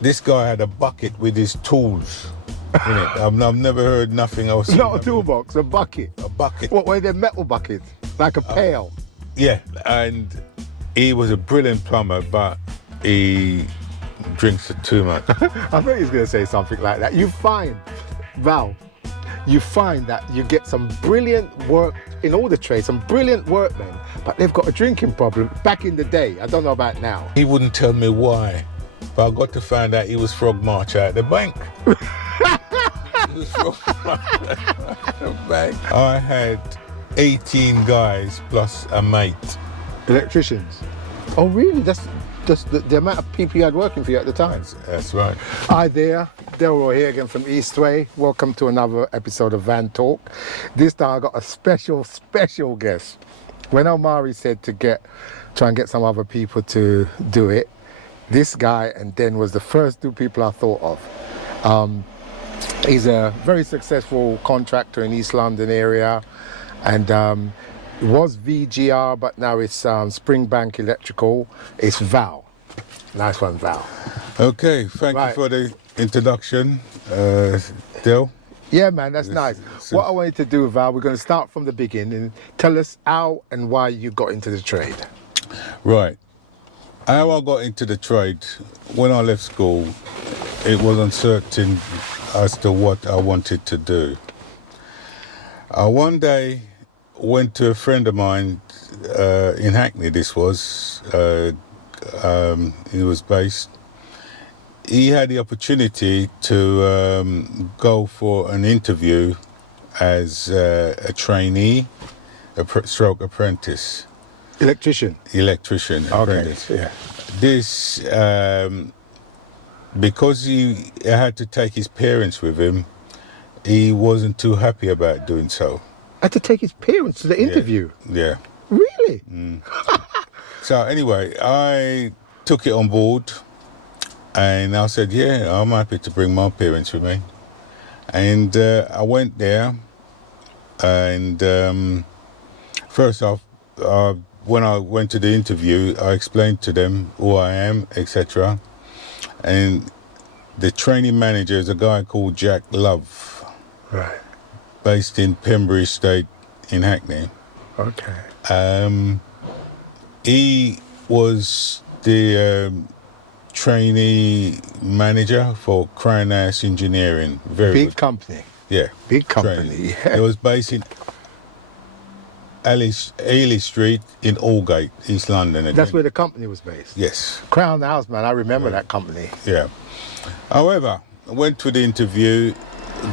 this guy had a bucket with his tools in it. I've never heard nothing else. Not a toolbox, a bucket. A bucket. What, were they metal buckets? Like a pail? Yeah, and he was a brilliant plumber, but he drinks too much. I thought he was going to say something like that. You find, Val, that you get some brilliant work in all the trades, some brilliant workmen, but they've got a drinking problem. Back in the day, I don't know about now. He wouldn't tell me why, but I got to find out he was frog march out the bank. He was frog march out the bank. I had 18 guys plus a mate. Electricians? Oh, really? That's the amount of people you had working for you at the time. That's right. Hi there, Delroy here again from Eastway. Welcome to another episode of Van Talk. This time I got a special guest. When Omari said to try and get some other people to do it, this guy and Den was the first two people I thought of. He's a very successful contractor in East London area, and it was VGR, but now it's Springbank Electrical. It's Val. Nice one, Val. Okay, thank you for the introduction, Dil. Yeah, man, that's nice. What I wanted to do, Val, we're going to start from the beginning and tell us how and why you got into the trade. Right. How I got into the trade, when I left school, it was uncertain as to what I wanted to do. One day, went to a friend of mine in Hackney, this was, he was based. He had the opportunity to go for an interview as a trainee, stroke apprentice. Electrician? Electrician, apprentice. Okay, yeah. This, because he had to take his parents with him, he wasn't too happy about doing so. Had to take his parents to the interview? Yeah. Really? So anyway, I took it on board and I said, yeah, I'm happy to bring my parents with me. And I went there and first off, when I went to the interview, I explained to them who I am, etc. And the training manager is a guy called Jack Love. Right. Based in Pembrey Estate in Hackney. Okay. He was the trainee manager for Crown House Engineering. Very big good company. Yeah. Big company. Yeah. It was based in Ely Street in Aldgate, East London. Again. That's where the company was based? Yes. Crown House, man. I remember that company. Yeah. However, I went to the interview,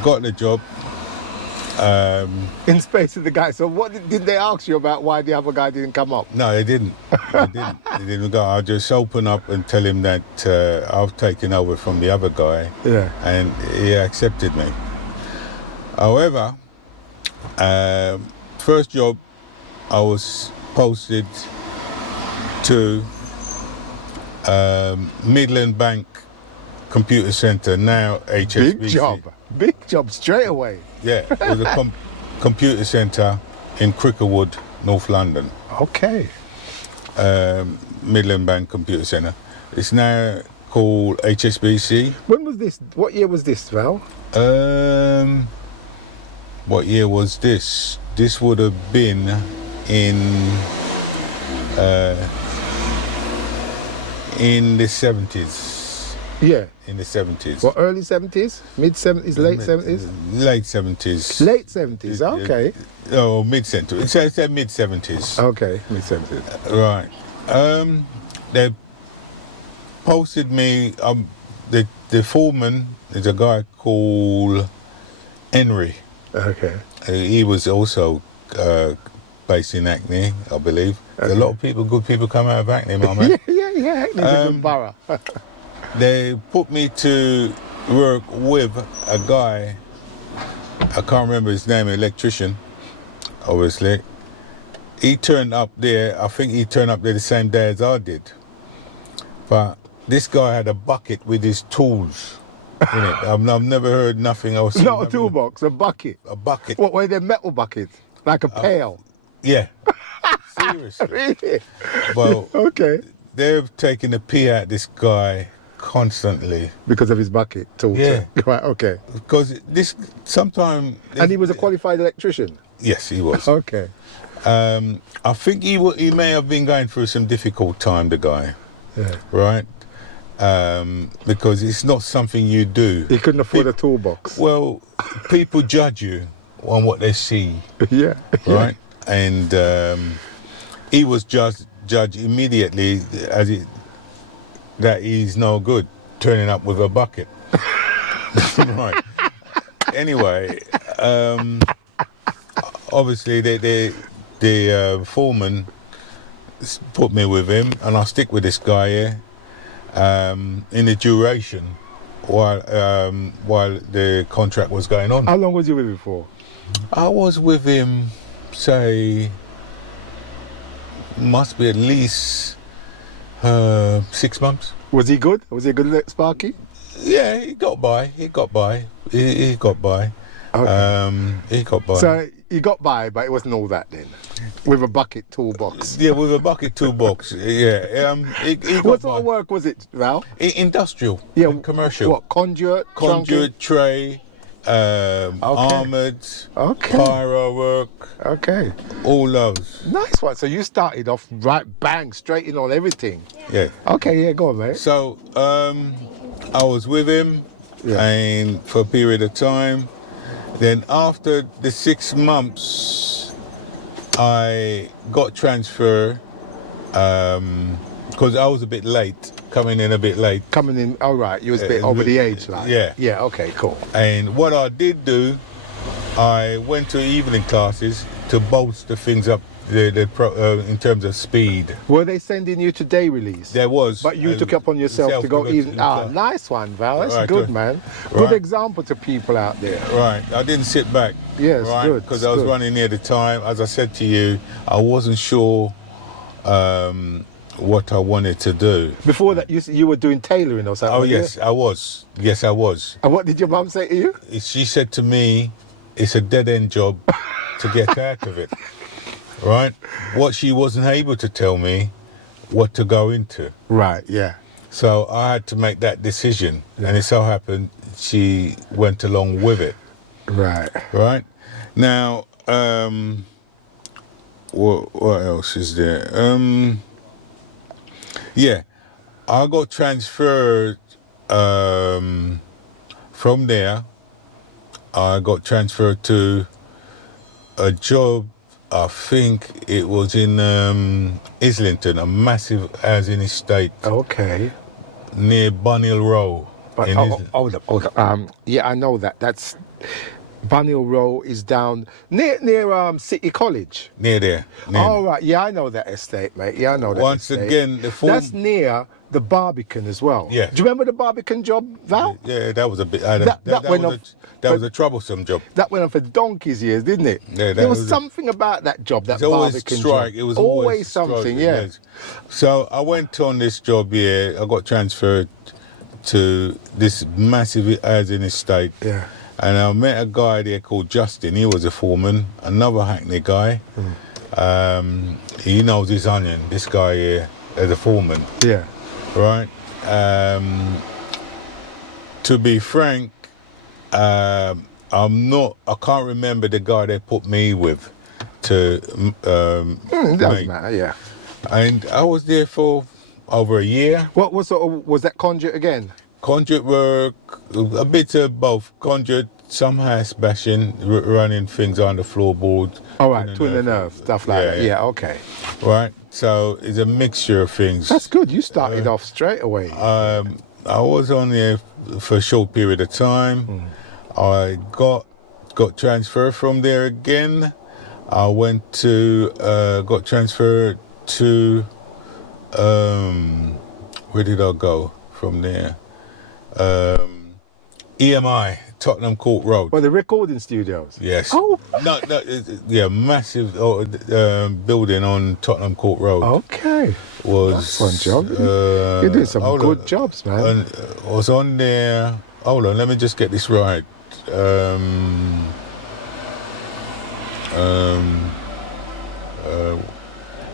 got the job. In space of the guy. So what did they ask you about why the other guy didn't come up? No, they didn't. They didn't go. I just open up and tell him that I've taken over from the other guy. Yeah. And he accepted me. However, first job, I was posted to Midland Bank Computer Centre, now HSBC. Big job straight away. Yeah, it was a computer centre in Cricklewood, North London. Okay. Midland Bank Computer Centre. It's now called HSBC. When was this? What year was this, Val? What year was this? This would have been in the 70s. Yeah. In the 70s. What, early 70s? Mid 70s? Late 70s? Late 70s. Late 70s, okay. Oh, mid-century. So it's mid-70s. Okay, mid-70s. Right. They posted me, the foreman is a guy called Henry. Okay. He was also based in Hackney, I believe. Okay. A lot of people, good people come out of Hackney, my man. Yeah, Hackney's a good borough. They put me to work with a guy, I can't remember his name, Electrician, obviously. He turned up there, I think he turned up there the same day as I did. But this guy had a bucket with his tools in it. I've never heard nothing else. Not a toolbox, a bucket. A bucket. What, were they metal buckets? Like a pail? Yeah. Seriously. Really? Well, okay. They've taken the pee out this guy constantly. Because of his bucket tool. Yeah. Right, okay. Because this sometimes. And he was a qualified electrician? Yes, he was. Okay. I think he may have been going through some difficult time, the guy. Yeah. Right? Because it's not something you do. He couldn't afford a toolbox. Well, people judge you on what they see, Yeah. right? And he was judged immediately that he's no good, turning up with a bucket. Right. Anyway, obviously the foreman put me with him, and I stick with this guy here in the duration while the contract was going on. How long was you with him for? I was with him, say, must be at least 6 months. Was he good? Was he a good Sparky? Yeah, he got by. He got by. He got by. Okay. He got by. So he got by, but it wasn't all that then. With a bucket toolbox. Yeah, with a bucket toolbox. Yeah. He got What by. sort of work was it, Val? Industrial. Yeah, and commercial. What, conduit? Conduit, tray, armoured, Okay. pyro work, Okay. all those. Nice one. So you started off right bang, straight in on everything. Yeah. Okay, yeah, go on, mate. So I was with him, Yeah. and for a period of time. Then after the 6 months, I got transferred because I was a bit late, coming in a bit late. Coming in, all right, you was a bit over the age, like. Yeah. Yeah, okay, cool. And what I did do, I went to evening classes to bolster things up in terms of speed. Were they sending you to day release? There was. But you took up on yourself to go even. class. Nice one, Val. That's Right, good, good. man. Right. Good example to people out there. Right, I didn't sit back. Yeah, it's right, good, because it's I was good. running near the time. As I said to you, I wasn't sure what I wanted to do. Before that, you were doing tailoring or something. Oh weren't you? yes, I was. Yes, I was. And what did your mum say to you? She said to me, "It's a dead end job to get out of it." Right. What she wasn't able to tell me what to go into. Right, yeah. So I had to make that decision, and it so happened she went along with it. Right. Right. Now, what else is there? Yeah, I got transferred from there. I got transferred to a job. I think it was in Islington, a massive housing estate Okay. near Bunhill Row. But in Islington. hold up. Yeah, I know that. That's Bunhill Row is down near City College. Near there. Oh right, yeah, I know that estate, mate. Yeah, I know that. Once estate. again, that's near the Barbican as well. Yeah. Do you remember the Barbican job, Val? Yeah, that was a bit. That was a troublesome job. That went on for donkey's years, didn't it? Yeah, there was was something about that job, that It's always Barbican strike. job. It was always something, strike, yeah. yes. So I went on this job here. I got transferred to this massive housing estate. Yeah. And I met a guy there called Justin. He was a foreman, another Hackney guy. He knows his onion, this guy here, as a foreman. Yeah. Right? To be frank, I can't remember the guy they put me with to It doesn't make. matter, yeah. And I was there for over a year. What was that conduit again? Conduit work, a bit of both. Conduit, some house bashing, running things on the floorboards. All right, twin the nerve, stuff like that. Yeah, okay. Right, so it's a mixture of things. That's good. You started off straight away. I was on there for a short period of time. I got transferred from there again. I went to got transferred to where did I go from there? EMI, Tottenham Court Road. Well, the recording studios. Yes. Oh. No, yeah, massive building on Tottenham Court Road. Okay. Was That's one job. You're doing some good jobs, man. And I was on there. Hold on, let me just get this right.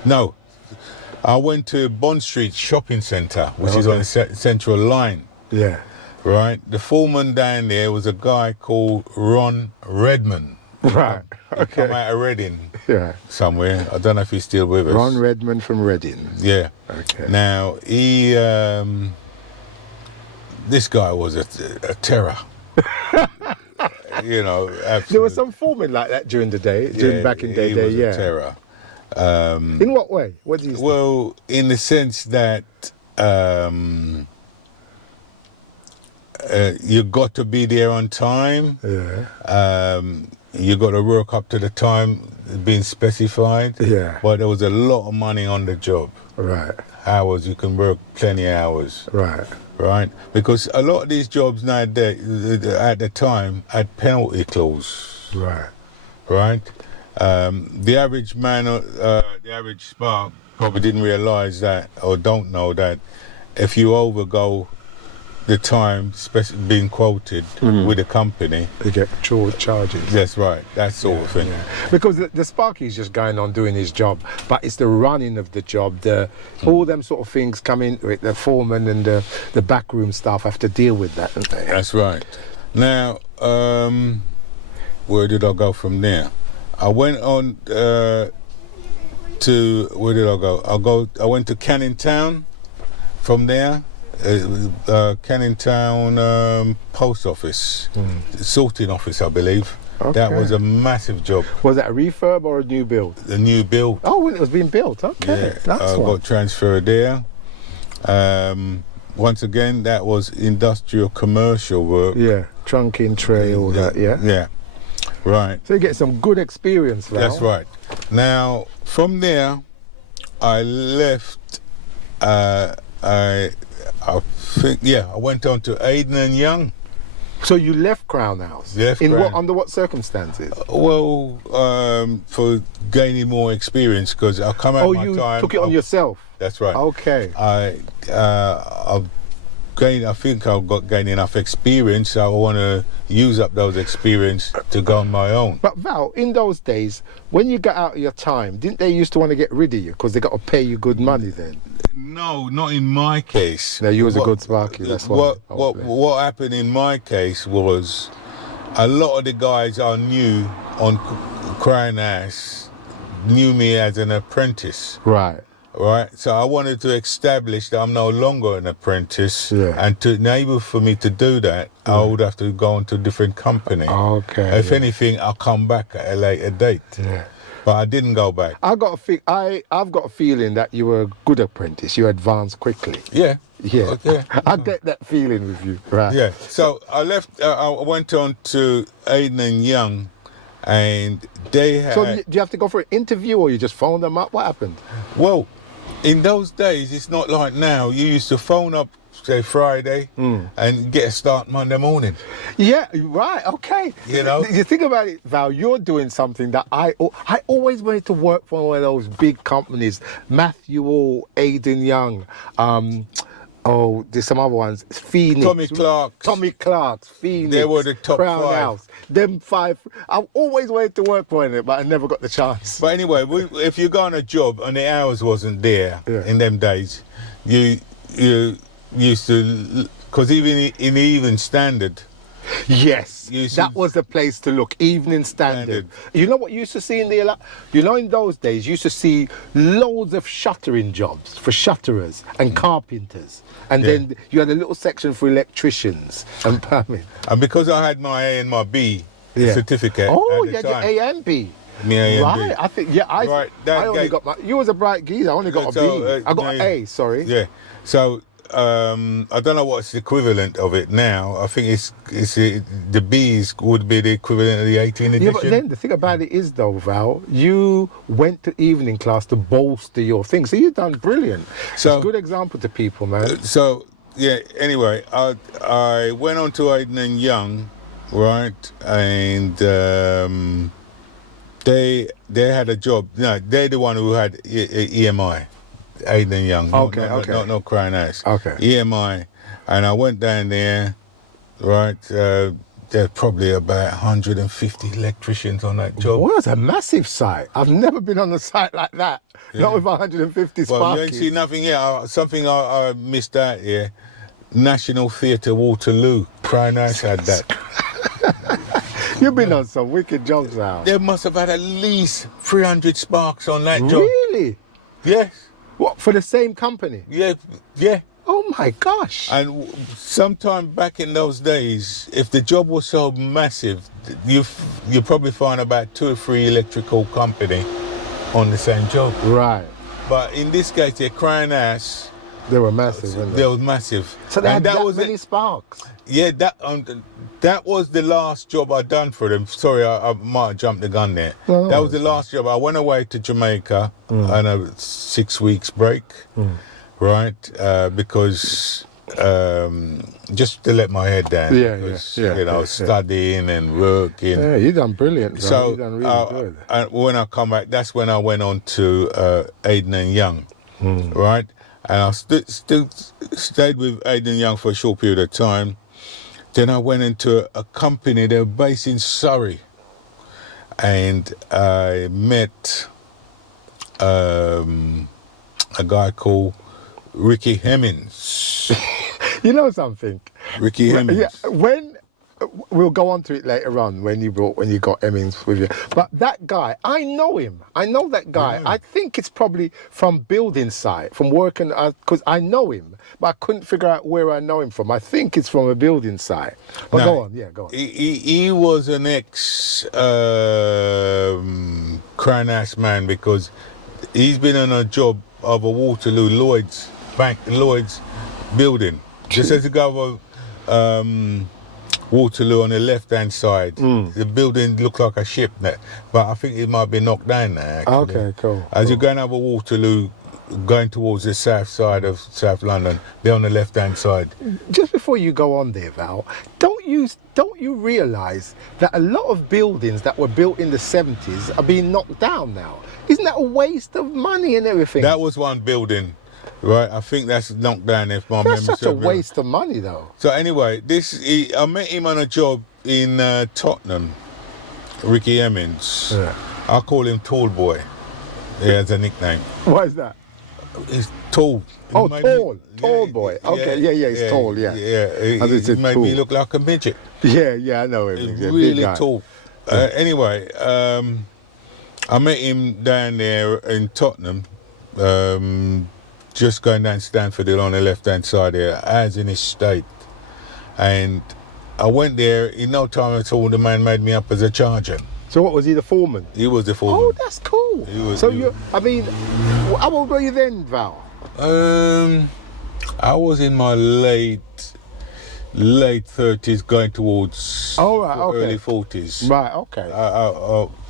No, I went to Bond Street Shopping Centre, which is on the Central Line. Yeah. Right. The foreman down there was a guy called Ron Redmond. Right. He come out of Reading Yeah. somewhere. I don't know if he's still with us. Ron Redmond from Reading. Yeah. Okay. Now he, this guy was a terror. You know, absolutely. There were some foremen like that during the day, back in the day. He was a terror. In what way? What do you say? Well, in the sense that you got to be there on time. Yeah. You got to work up to the time being specified. Yeah. But there was a lot of money on the job. Right. Hours, you can work plenty of hours. Right. Right? Because a lot of these jobs nowadays, at the time, had penalty clause. Right. Right? The average man, the average spark probably didn't realise that or don't know that if you overgo the time being quoted with the company, You get charges. that's right, that sort of thing. Yeah. Because the Sparky's just going on doing his job, but it's the running of the job, all them sort of things come in with the foreman and the backroom staff have to deal with that, don't they? That's right. Now, where did I go from there? I went on to, where did I go? I went to Canning Town from there. Canning Town Post Office, sorting office, I believe. Okay. That was a massive job. Was that a refurb or a new build? A new build. Oh, when it was being built. Okay, Yeah, that's I one. got transferred there. Once again, that was industrial commercial work. Yeah, trunking tray, all that. Yeah. Yeah, right. So you get some good experience, Val. That's right. Now, from there, I left. I think, I went on to Aiden and Young. So you left Crown House. Left In Crown. under what circumstances? Well, for gaining more experience, because I come out my you time. took it on yourself. That's right. Okay. I've gained. I think I've gained enough experience. So I want to use up those experience to go on my own. But Val, in those days, when you got out of your time, didn't they used to want to get rid of you because they got to pay you good money then? No, not in my case. No, you was a good Sparky. That's why. What happened in my case was a lot of the guys I knew on Crown House knew me as an apprentice. Right. Right, so I wanted to establish that I'm no longer an apprentice, and to enable for me to do that, I would have to go into a different company. Okay. If anything, I'll come back at a later date. Yeah. But I didn't go back. I've got a feeling that you were a good apprentice. You advanced quickly. Yeah. Yeah. Okay. I get that feeling with you. Right. Yeah. So I left. I went on to Aiden and Young, and they had. So do you have to go for an interview or you just phone them up? What happened? Well, in those days, it's not like now. You used to phone up, say Friday, and get a start Monday morning. Yeah, right, okay. You know? You think about it, Val, you're doing something that I always wanted to work for one of those big companies. Matthew All, Aiden Young, there's some other ones. Phoenix. Tommy Clark's, Phoenix. They were the top Crown 5. House. Them 5. I've always wanted to work for it, but I never got the chance. But anyway, if you go on a job and the hours wasn't there in them days, you used to, because even in the Even Standard. Yes, You see- that was the place to look. Evening Standard. You know what you used to see in in those days, you used to see loads of shuttering jobs for shutterers and carpenters. And then you had a little section for electricians and plumbing. And because I had my A and my B certificate Oh, at you the had your time. A and B. Me A and Right, B. I think, Right, that I only gave- got you was a bright geezer, I only got a B. I got an A, sorry. Yeah. So I don't know what's the equivalent of it now. I think it's the B's would be the equivalent of the 18th edition. Yeah, but then the thing about it is though, Val, you went to evening class to bolster your thing. So you've done brilliant. So it's a good example to people, man. So yeah. Anyway, I went on to Aiden and Young, right, and they had a job. No, they're the one who had EMI. Aiden and Young. Okay, Not Crown House. Okay. EMI, and I went down there, right, there's probably about 150 electricians on that job. Well, it's a massive site. I've never been on a site like that. Not with 150 Well, sparkies. you ain't seen nothing yet. Something I missed out here. National Theatre Waterloo. Crown House had that. You've been on some wicked jobs now. There must have had at least 300 sparks on that job. Really? Yes. What, for the same company? Yeah. Yeah. Oh my gosh. And sometime back in those days, if the job was so massive, you probably find about 2 or 3 electrical company on the same job. Right. But in this case, the Crown House, They were massive, weren't they they? was massive. So they had And that was many sparks. Yeah, that was the last job I'd done for them. Sorry, I might have jumped the gun there. No, that was the last job. I went away to Jamaica on a 6 weeks break, right? Because just to let my head down. Yeah, because, yeah, you know, yeah. studying and working. Yeah, you done brilliant. Bro. So You done really good. and when I come back, that's when I went on to Aiden and Young, right? And I still stayed with Aiden and Young for a short period of time. Then I went into a company, they were based in Surrey. And I met a guy called Ricky Hemmings. You know something? Ricky Hemmings. Yeah, when we'll go on to it later on when you got Emmings with you. But that guy, I know him. I know that guy. Really? I think it's probably from building site, from working, because I know him, but I couldn't figure out where I know him from. I think it's from a building site. But No, go on, yeah, go on. He was an ex Crown House man because he's been on a job of a Waterloo Lloyd's building. Just as you go over Waterloo on the left-hand side, the building looked like a ship net, but I think it might be knocked down now. Actually. Okay, cool. As you're going over Waterloo, going towards the south side of South London, they're on the left-hand side. Just before you go on there, Val, don't you realise that a lot of buildings that were built in the 70s are being knocked down now? Isn't that a waste of money and everything? That was one building, right? I think that's knocked down if my memory That's such a serves me right. waste of money, though. So anyway, I met him on a job in Tottenham, Ricky Hemmings. Yeah. I call him Tall Boy. He has a nickname. Why is that? He's tall. He Oh, made tall boy. Okay, yeah, he's tall, yeah. Yeah, As he it's a made me tall. look like a midget. Yeah, I know him. He's Yeah, big really guy. tall. Anyway, I met him down there in Tottenham, just going down Stamford Hill on the left-hand side there, as in his state. And I went there, in no time at all, the man made me up as a charger. So what, was he the foreman? He was the foreman. Oh, that's cool. I mean, how old were you then, Val? I was in my late 30s, going towards early 40s. Right, okay.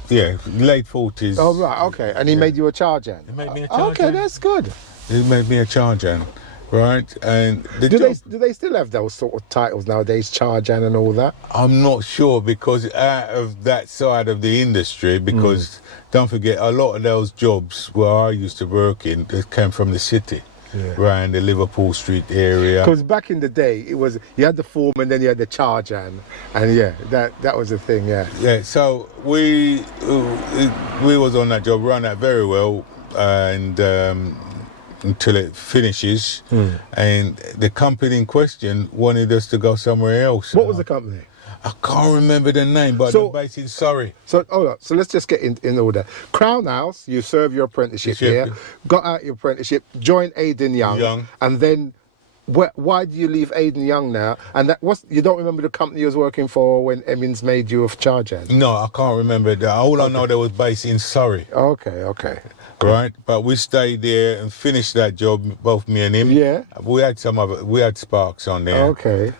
Yeah, late 40s. Oh, right, okay. And he made you a charge hand? He made me a charge Okay, hand. that's good. He made me a charge hand, right? And the Do job, they still have those sort of titles nowadays, charge hand and all that? I'm not sure because out of that side of the industry, because don't forget, a lot of those jobs where I used to work in, they came from the city. Yeah. Around the Liverpool Street area. Because back in the day, it was you had the foreman, then you had the charge hand, and yeah, that was the thing, yeah. Yeah, so we was on that job, run that very well, and until it finishes. And the company in question wanted us to go somewhere else. What was the company? I can't remember the name, but So- they're based in Surrey. So, so let's just get in order. Crown House, you served your apprenticeship Apprenticeship. here, got out your apprenticeship, joined Aiden Young, and then why did you leave Aiden Young now? And you don't remember the company you was working for when Emmins made you a charge hand? No, I can't remember that. All I know, they was based in Surrey, Okay. right? But we stayed there and finished that job, both me and him. Yeah. We had sparks on there. Okay.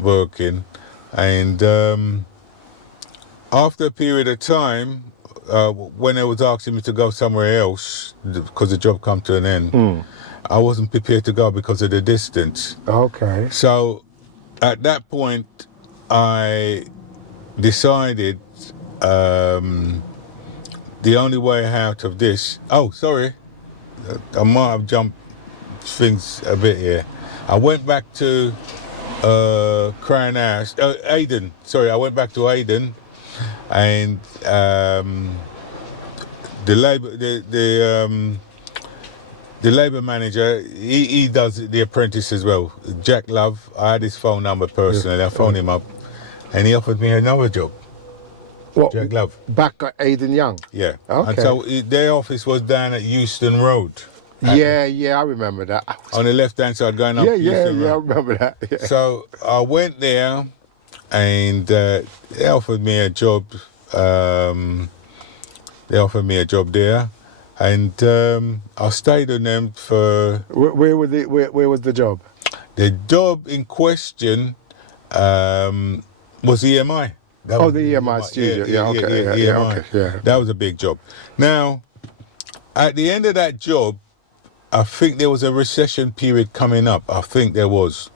Working. And after a period of time, when they was asking me to go somewhere else, because the job come to an end, I wasn't prepared to go because of the distance. Okay. So at that point, I decided the only way out of this... Oh, sorry. I might have jumped things a bit here. I went back to Crown House, Aden. Sorry, I went back to Aden, and the labour manager, he does the apprentice as well. Jack Love. I had his phone number personally. I phoned him up, and he offered me another job. What? Jack Love. Back at Aidan Young. Yeah. Okay. And so their office was down at Euston Road. Yeah, I remember that. On the left-hand side, going up. Euston I Road. remember that. Yeah. So I went there, and they offered me a job. They offered me a job there, and I stayed on them for. Where was the job? The job in question was EMI. That was the EMI studio. Okay. That was a big job. Now, at the end of that job, I think there was a recession period coming up. I think there was.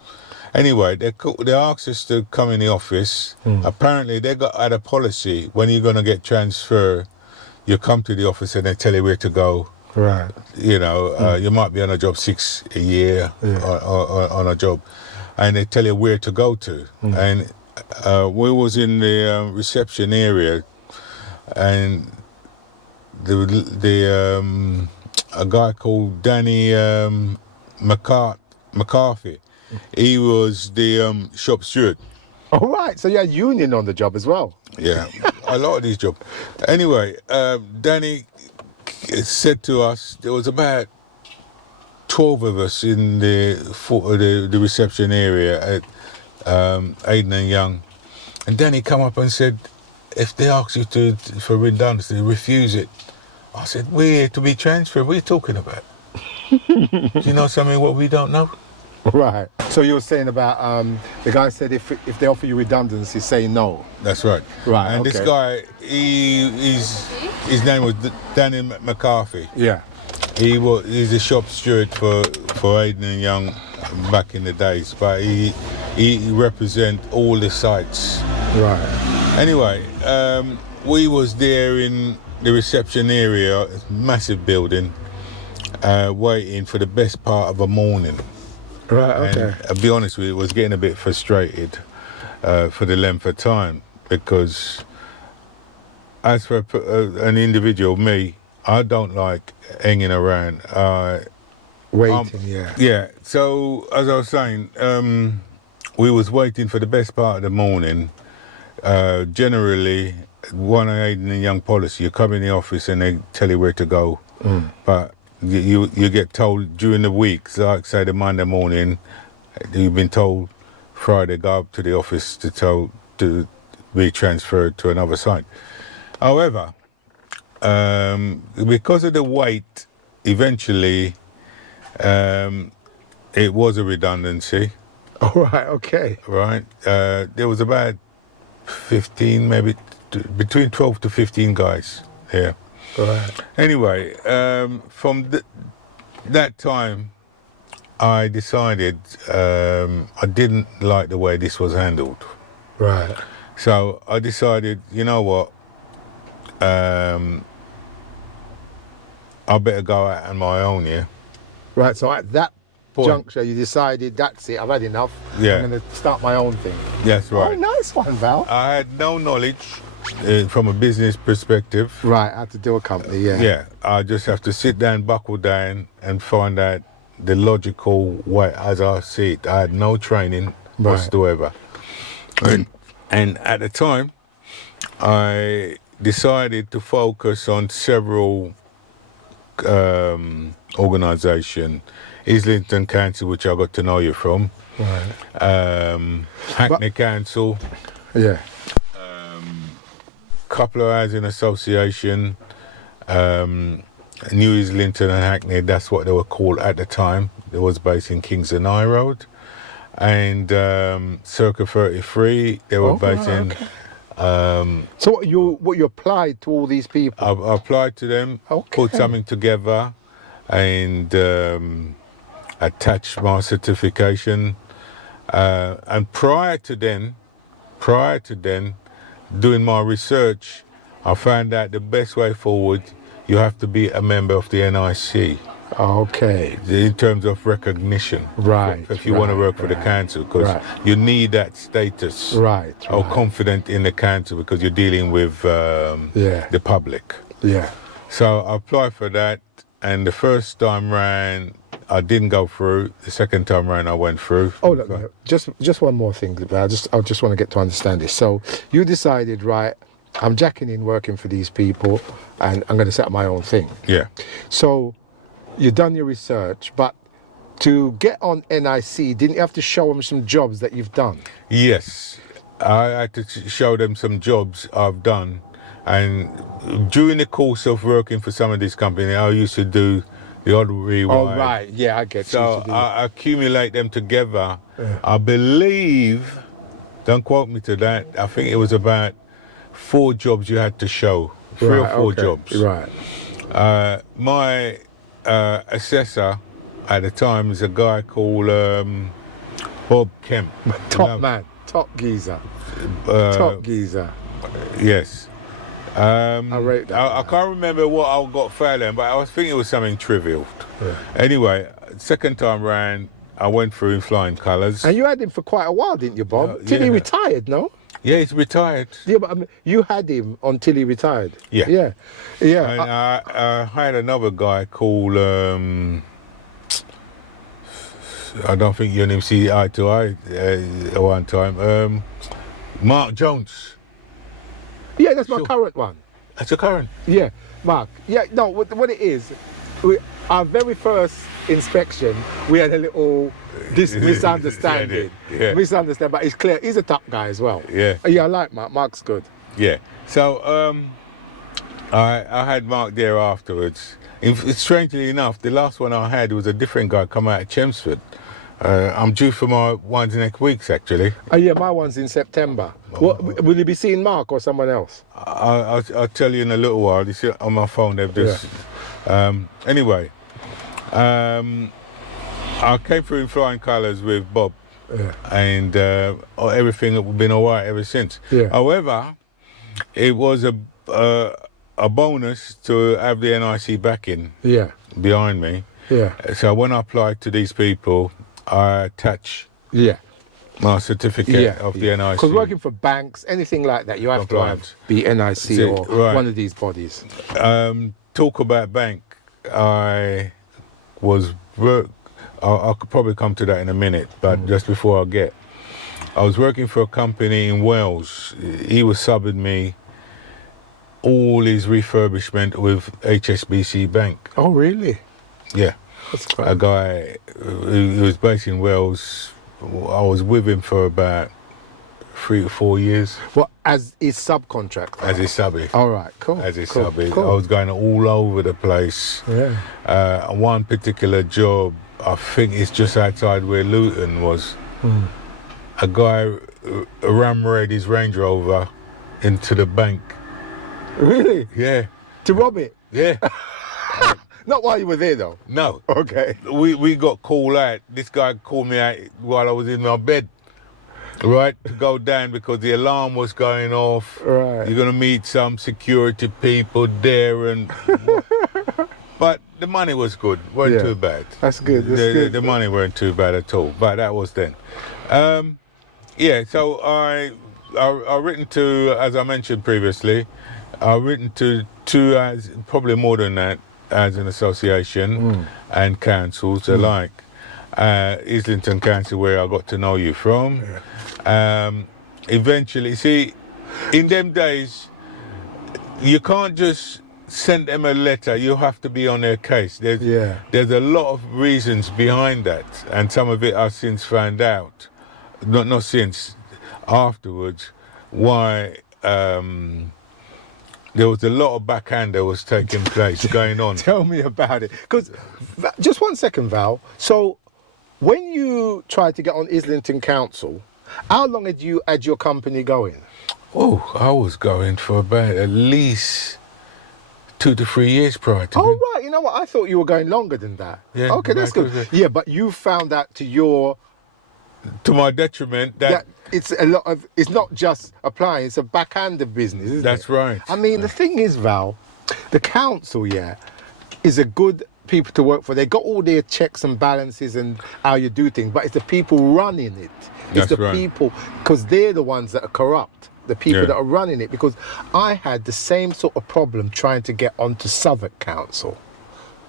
Anyway, they asked us to come in the office. Apparently, they had a policy: when you're going to get transferred, you come to the office and they tell you where to go. Right. You know, you might be on a job 6 a year on a job, and they tell you where to go to. And we was in the reception area, and a guy called Danny McCarthy. He was the shop steward. All right. So you had union on the job as well. Yeah, a lot of these jobs. Anyway, Danny said to us, there was about 12 of us in the reception area at Aden and Young, and Danny come up and said, if they ask you for redundancy, refuse it. I said, we're here to be transferred. What are you talking about? Do you know something what we don't know? Right. So you were saying about the guy said if they offer you redundancy, say no. That's right. Right. And okay. this guy, his name was Danny McCarthy. Yeah. He's a shop steward for Aden and Young back in the days, but he represent all the sites. Right. Anyway, we was there in the reception area, massive building, waiting for the best part of a morning. Right. Okay. And I'll be honest with you, was getting a bit frustrated for the length of time, because as for an individual, me, I don't like hanging around. Waiting, Yeah. So as I was saying, we was waiting for the best part of the morning. Generally, one Aden and Young policy, you come in the office and they tell you where to go. But you get told during the week, so like say the Monday morning, you've been told Friday go up to the office to be transferred to another site. However, because of the wait, eventually it was a redundancy. All right. Okay. Right. There was about 15, maybe between 12 to 15 guys here. Right. Anyway, from that time, I decided I didn't like the way this was handled. Right. So I decided, you know what, I better go out on my own, yeah? Right. So at that juncture, you decided, that's it, I've had enough. Yeah. I'm going to start my own thing. That's right. Oh, nice one, Val. I had no knowledge from a business perspective. Right, I had to do a company, yeah. Yeah, I just have to sit down, buckle down, and find out the logical way as I see it. I had no training whatsoever. And at the time, I decided to focus on several organisations. Islington Council, which I got to know you from. Right. Hackney Council. Yeah. Couple of housing association, New Islington and Hackney, that's what they were called at the time. They was based in Kingston High Road. And Circa 33, they were based in... So what you applied to all these people? I applied to them, put something together, and attached my certification. And prior to then, doing my research, I found out the best way forward, you have to be a member of the NIC. Okay. in terms of recognition. Right. If you want to work for the right. council, because Right. you need that status. Right. Or right. confident in the council because you're dealing with Yeah. the public. Yeah. So I applied for that, and the first time round I didn't go through. The second time round I went through. Oh, look, just one more thing. I just want to get to understand this. So you decided, right? I'm jacking in working for these people, and I'm going to set up my own thing. Yeah. So you've done your research, but to get on NIC, didn't you have to show them some jobs that you've done? Yes, I had to show them some jobs I've done, and during the course of working for some of these companies, I used to do the odd rewrite. Oh, right. Yeah, I get you. So I accumulate them together. I believe, don't quote me to that, I think it was about 4 jobs you had to show. 3 or 4 jobs. Right. My assessor at the time is a guy called Bob Kemp. Top man. Top geezer. Uh, Top geezer. Yes. I rate that. I can't remember what I got failed in, but I was thinking it was something trivial. Yeah. Anyway, second time round, I went through in flying colours. And you had him for quite a while, didn't you, Bob? Till he yeah. retired, no? Yeah, he's retired. Yeah, but I mean, you had him until he retired. Yeah. Yeah. Yeah. And I had another guy called, I don't think you and him see eye to eye at one time, Mark Jones. Yeah, that's my Sure. current one. That's a current. Yeah, Mark. Yeah, no, what it is, our very first inspection, we had a little misunderstanding. Yeah. Misunderstanding, but it's clear. He's a top guy as well. Yeah. Yeah, I like Mark. Mark's good. Yeah. So I had Mark there afterwards. Strangely enough, the last one I had was a different guy come out of Chelmsford. I'm due for my ones next week, actually. Oh yeah, my one's in September. What, will you be seeing Mark or someone else? I'll tell you in a little while. You see on my phone they've just... Anyway, I came through in flying colours with Bob. Yeah. And everything has been all right ever since. Yeah. However, it was a bonus to have the NIC backing Yeah. behind me. Yeah. So when I applied to these people, I attach Yeah. my certificate of the NIC. Because working for banks, anything like that, you have to have be NIC it, or right. one of these bodies. Talk about bank. I was I could probably come to that in a minute, but just before I was working for a company in Wales. He was subbing me all his refurbishment with HSBC Bank. Oh, really? Yeah. That's A quite... guy who was based in Wales. I was with him for about 3 to 4 years What, as his subcontractor? as his subby. All right, cool. As his cool, subby. cool. I was going all over the place. Yeah. One particular job, I think it's just outside where Luton was. A guy rammed his Range Rover into the bank. Really? Yeah. To rob it? Yeah. Not while you were there, though. No. Okay. We got called out. This guy called me out while I was in my bed, right, to go down because the alarm was going off. Right. You're going to meet some security people there and... But the money was good. Weren't Yeah. too bad. That's good. That's good. The money weren't too bad at all. But that was then. Yeah, so I written to, as I mentioned previously, I've written to 2, probably more than that, as an association and councils alike. Islington Council, where I got to know you from. Eventually, see, in them days, you can't just send them a letter. You have to be on their case. There's a lot of reasons behind that, and some of it I've since found out. Not since, afterwards, why there was a lot of backhand that was taking place, going on. Tell me about it. Because, just 1 second, Val. So, when you tried to get on Islington Council, how long had you had your company going? Oh, I was going for about at least 2 to 3 years prior to Oh, that. right. You know what? I thought you were going longer than that. Yeah, Okay, that's good. Yeah, but you found out to your... To my detriment, that it's a lot of... It's not just applying. It's a backhanded business, isn't it? That's right. I mean, the thing is, Val, the council, is a good people to work for. They got all their checks and balances and how you do things, but it's the people running it. It's That's the right. people, because they're the ones that are corrupt. The people Yeah. that are running it. Because I had the same sort of problem trying to get onto Southwark Council.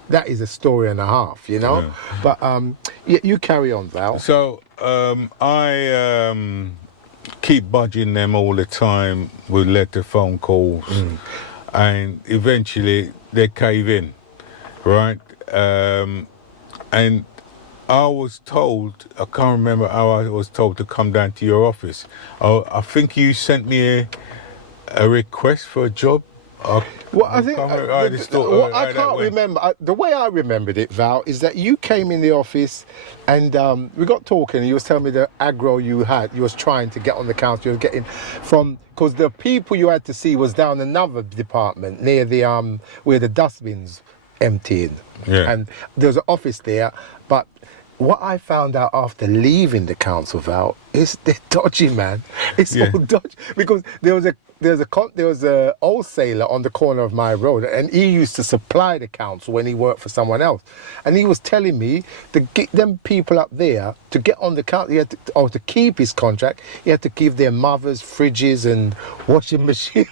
That is a story and a half, you know. Yeah. But you carry on, Val. So I keep budging them all the time with letter phone calls, and eventually they cave in, right? And I was told, I can't remember how I was told to come down to your office. I think you sent me a request for a job. Well, I think I just thought, what how I that can't went. remember. The way I remembered it, Val, is that you came in the office and we got talking. And you was telling me the aggro you had. You was trying to get on the council. You was getting from because the people you had to see was down another department near the where the dustbins emptying. Yeah. And there was an office there, but. What I found out after leaving the council, Val, is they're dodgy, man. It's Yeah. all dodgy because there was a wholesaler on the corner of my road, and he used to supply the council when he worked for someone else. And he was telling me to get them people up there to get on the council, to keep his contract, he had to give their mothers fridges and washing machines.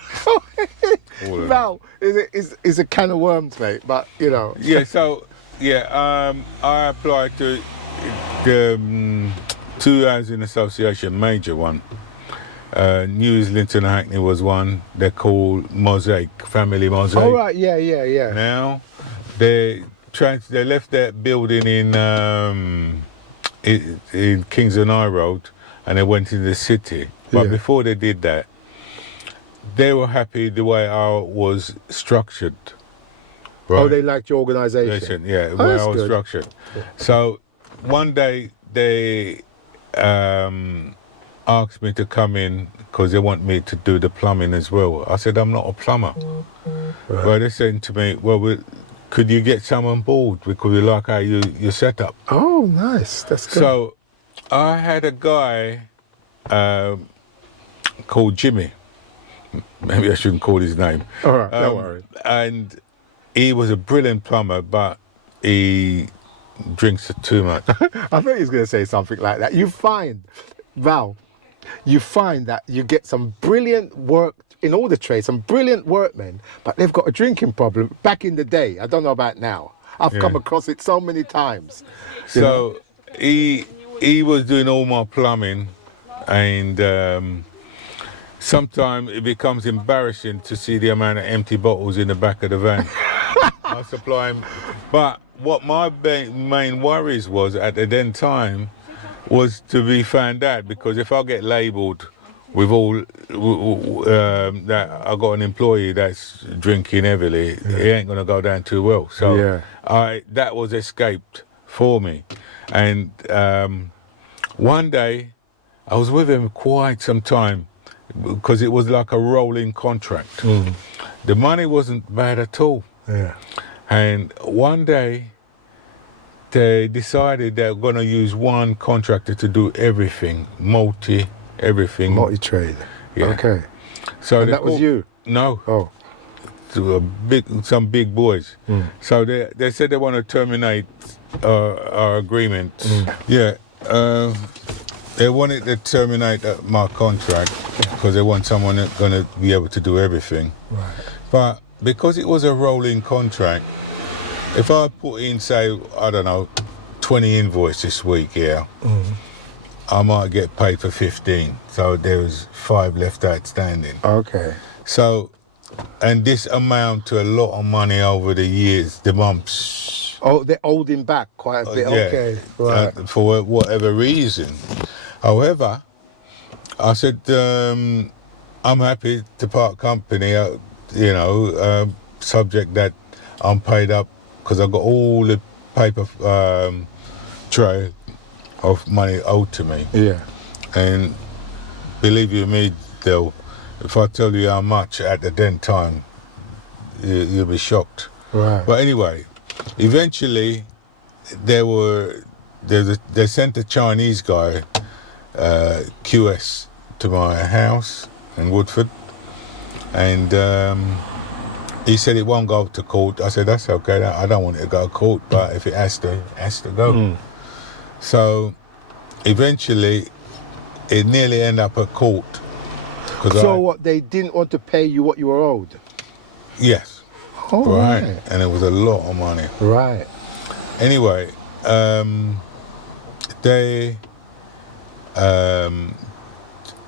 All of Val, it's a can of worms, mate. But you know. Yeah, so I applied to the two housing association, major one. New Islington Hackney was one. They're called Mosaic, Family Mosaic. Oh right, yeah. Now they left that building in Kingston High Road, and they went into the city. But Yeah. before they did that, they were happy the way I was structured. Oh, Right? they liked your organisation. Listen, yeah, Oh, where that's I was good. structured. So one day they asked me to come in because they want me to do the plumbing as well. I said, I'm not a plumber. Right. Well, they said to me, well, could you get some on board because we like how you set up. Oh, nice. That's good. So I had a guy called Jimmy. Maybe I shouldn't call his name. All right, don't worry. And he was a brilliant plumber, but he drinks too much. I thought he was going to say something like that. You find, Val, that you get some brilliant work in all the trades, some brilliant workmen, but they've got a drinking problem. Back in the day, I don't know about now. I've come across it so many times. You know? So he was doing all my plumbing, and sometimes it becomes embarrassing to see the amount of empty bottles in the back of the van. I supply him, but what my main worries was at the then time was to be found out, because if I get labelled with all that I got an employee that's drinking heavily, it ain't gonna go down too well. So that was escaped for me. And one day I was with him quite some time because it was like a rolling contract. The money wasn't bad at all. Yeah. And one day they decided they were going to use one contractor to do everything, everything. Multi-trade. Yeah. Okay. So And that was you? No. Oh. To some big boys. So they said they want to terminate our agreement. Yeah. They wanted to terminate my contract because they want someone that's going to be able to do everything. Right. But because it was a rolling contract, if I put in, say, I don't know, 20 invoices this week here, I might get paid for 15. So there was 5 left outstanding. Okay. So, and this amount to a lot of money over the years, the months. Oh, they're holding back quite a bit. Yeah, Okay. Right. for whatever reason. However, I said, I'm happy to part company, subject that I'm paid up because I've got all the paper tray of money owed to me. Yeah. And believe you me, though, if I tell you how much at the then time, you'll be shocked. Right. But anyway, eventually they sent a Chinese guy, QS, to my house in Woodford, and he said it won't go to court. I said, that's okay. I don't want it to go to court, but if it has to go. So eventually, it nearly ended up at court. So what, they didn't want to pay you what you were owed? Yes. Oh, Right. And it was a lot of money. Right. Anyway, I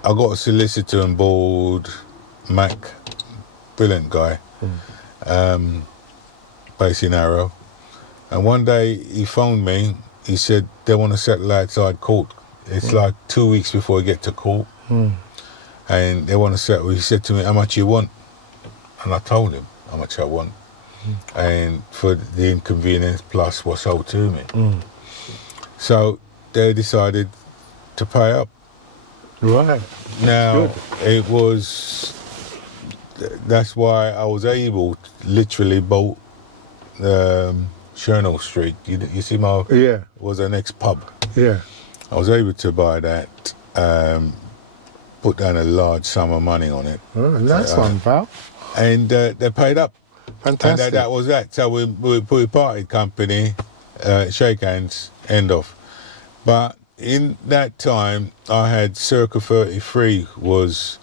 got a solicitor on board, Mac, brilliant guy, based in Arrow. And one day he phoned me. He said they want to settle outside court. It's like 2 weeks before we get to court. And they want to settle. He said to me, how much you want? And I told him how much I want. And for the inconvenience plus what's owed to me. So they decided to pay up. Right. Now, that's why I was able to literally bought Chernal Street. You see it was an ex-pub. Yeah. I was able to buy that, put down a large sum of money on it. Oh, nice one, pal. And they paid up. Fantastic. And that was that. So we parted company, shake hands, end off. But in that time, I had Circa 33 was,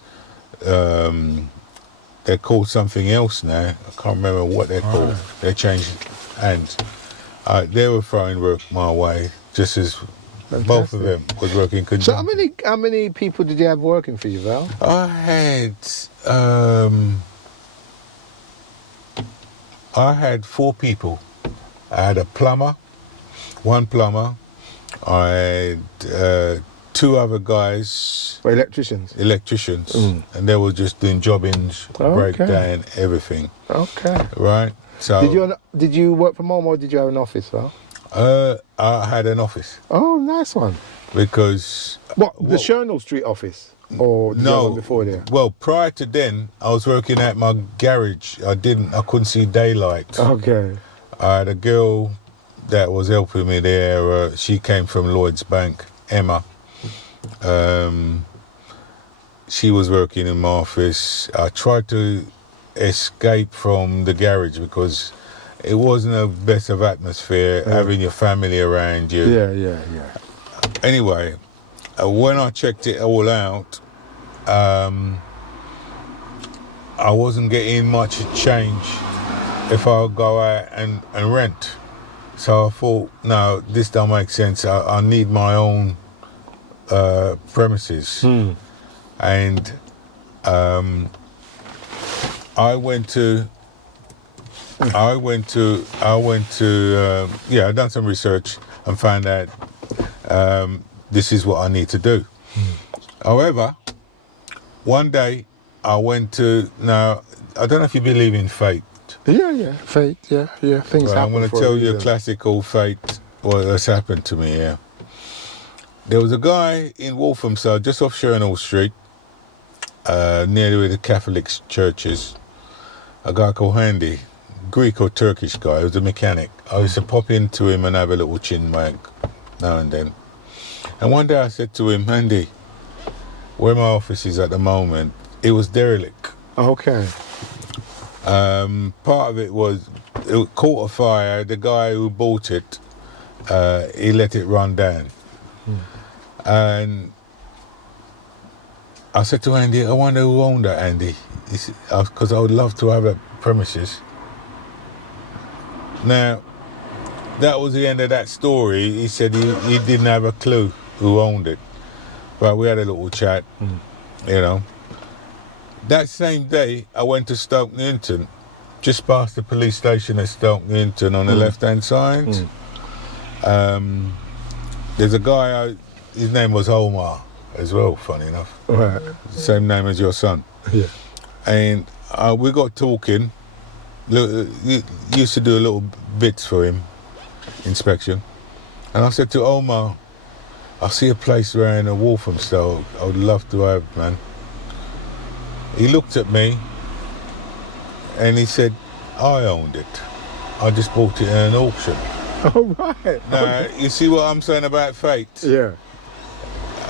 they're called something else now. I can't remember what they're called. They changed hands. They were throwing work my way, just as both of them was working conjunction. So how many people did you have working for you, Val? I had 4 people. I had a plumber, one plumber. I had 2 other guys, Electricians. and they were just doing jobbings, breakdown, everything. Okay. Right. So Did you work from home or did you have an office, Val? I had an office Oh, nice one. because The Chernal Street office? Or did you have one before there? Well, prior to then, I was working at my garage. I couldn't see daylight. Okay. I had a girl that was helping me there. She came from Lloyd's Bank, Emma. She was working in my office. I tried to escape from the garage because it wasn't the best of atmosphere having your family around you. Yeah. Anyway, when I checked it all out, I wasn't getting much change if I go out and rent. So I thought, no, this don't make sense. I need my own premises. And I done some research and found out this is what I need to do. However, one day I went to, now, I don't know if you believe in fate. Yeah, fate, yeah. Things happen. I'm going to tell you a classical fate, what has happened to me here. There was a guy in Walthamstow, just off Chernal Street, near where the Catholic church is, a guy called Handy, Greek or Turkish guy, he was a mechanic. I used to pop into him and have a little chin wag now and then. And one day I said to him, Handy, where my office is at the moment, it was derelict. Okay. Part of it caught a fire. The guy who bought it, he let it run down. And I said to Andy, I wonder who owned that, Andy, because I would love to have that premises. Now, that was the end of that story. He said he didn't have a clue who owned it. But we had a little chat, you know. That same day, I went to Stoke Newington, just past the police station at Stoke Newington on the left-hand side. There's a guy, his name was Omar as well, funny enough. Right. Same name as your son. Yeah. And we got talking. Used to do a little bits for him, inspection. And I said to Omar, I see a place around in Walthamstow I would love to have, man. He looked at me and he said, I owned it. I just bought it in an auction. Oh, right. Now, you see what I'm saying about fate? Yeah.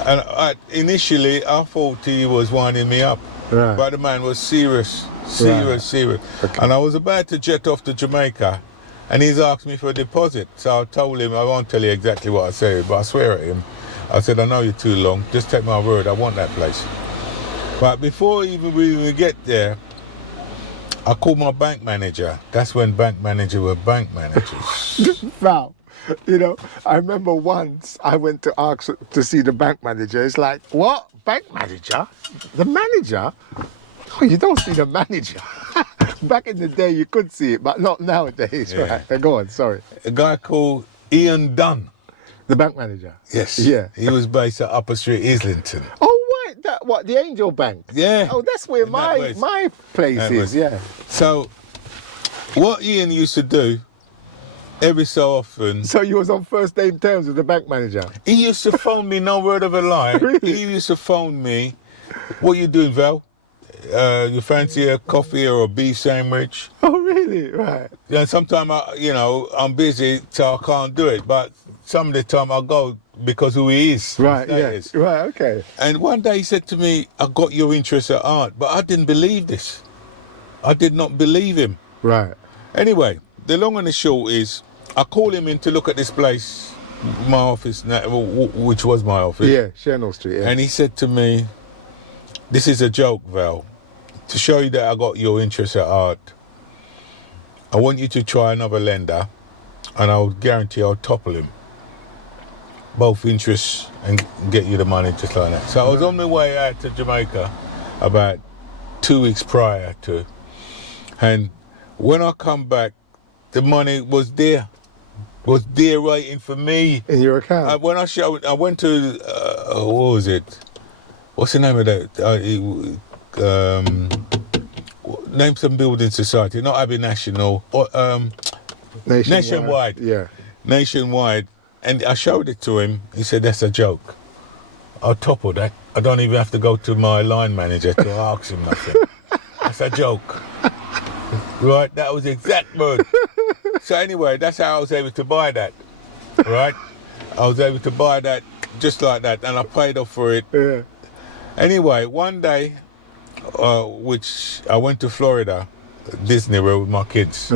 And initially, I thought he was winding me up. Right. But the man was serious. Okay. And I was about to jet off to Jamaica, and he's asked me for a deposit. So I told him, I won't tell you exactly what I said, but I swear at him. I said, I know you're too long. Just take my word. I want that place. But before we even get there, I called my bank manager. That's when bank managers were bank managers. Val, you know, I remember once I went to ask to see the bank manager. It's like, what? Bank manager? The manager? Oh, you don't see the manager. Back in the day, you could see it, but not nowadays. Yeah. Right? Go on, sorry. A guy called Ian Dunn. The bank manager? Yes. Yeah. He was based at Upper Street, Islington. Oh, right. That, what, the Angel Bank? Yeah. Oh, that's where In that place. my place That is, was- yeah. So, what Ian used to do, every so often, So you was on first name terms with the bank manager? he used to phone me, no word of a lie. Really? He used to phone me, what you doing, Val? You fancy a coffee or a beef sandwich? Oh, really? Right. Yeah, sometimes I'm busy, so I can't do it. But some of the time I'll go because who he is. Right, his yeah. status. Right, okay. And one day he said to me, I got your interest at art, but I didn't believe this. I did not believe him. Right. Anyway, the long and the short is, I called him in to look at this place, my office, which was my office. Yeah, Chernal Street, yeah. And he said to me, this is a joke, Val. To show you that I got your interest at art, I want you to try another lender, and I'll guarantee I'll topple him. Both interests and get you the money just like that. So I was on my way out to Jamaica about 2 weeks prior to, and when I come back, the money was there waiting for me. In your account? I went to, what was it? What's the name of that? Name some building society, not Abbey National, or Nationwide. Yeah. Nationwide. And I showed it to him. He said, that's a joke. I'll topple that. I don't even have to go to my line manager to ask him nothing. That's a joke. Right? That was the exact word. So anyway, that's how I was able to buy that. Right? I was able to buy that just like that, and I paid off for it. Yeah. Anyway, one day, which I went to Florida, Disney World with my kids,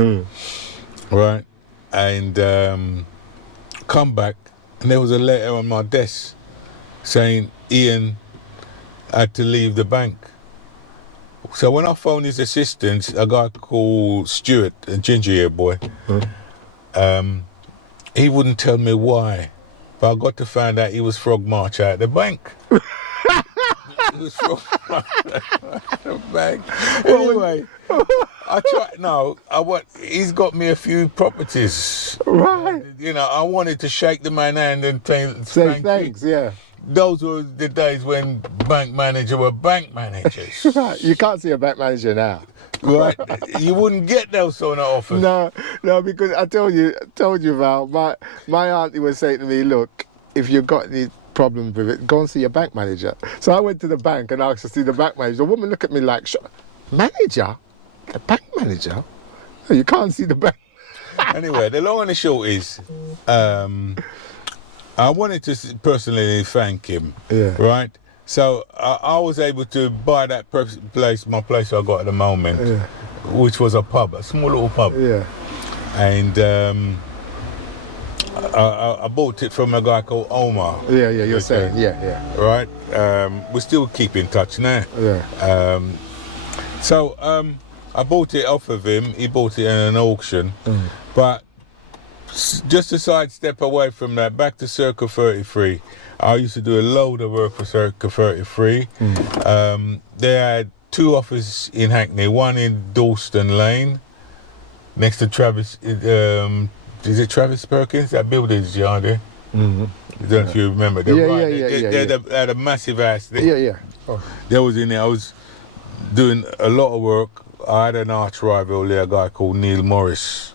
right? And come back, and there was a letter on my desk saying Ian had to leave the bank. So when I phoned his assistant, a guy called Stuart, a ginger hair boy, he wouldn't tell me why, but I got to find out he was frog march out of the bank. He was frog march out of the bank. Anyway, he's got me a few properties. Right. You know, I wanted to shake the man's hand and Say thanks, yeah. Those were the days when bank managers were bank managers. Right. You can't see a bank manager now. Right? You wouldn't get those sort of offers. No, because I told you, Val, my auntie was saying to me, look, if you've got any problems with it, go and see your bank manager. So I went to the bank and asked to see the bank manager. The woman looked at me like, manager? The bank manager? No, you can't see the bank. Anyway, the long and the short is, I wanted to personally thank him, Yeah. right? So I was able to buy that place, my place I got at the moment, Yeah. which was a pub, a small little pub. Yeah. And I bought it from a guy called Omar. Yeah, you're Okay. saying, yeah. Right? We still keep in touch now. Yeah. So I bought it off of him. He bought it in an auction. But just to sidestep away from that, back to Circle 33. I used to do a load of work for Circle 33. They had 2 offices in Hackney, one in Dalston Lane, next to Travis, is it Travis Perkins? That building's yard there. I don't know if you remember. They had a massive ass there. Yeah. Oh. They was in there. I was doing a lot of work. I had an arch rival there, a guy called Neil Morris.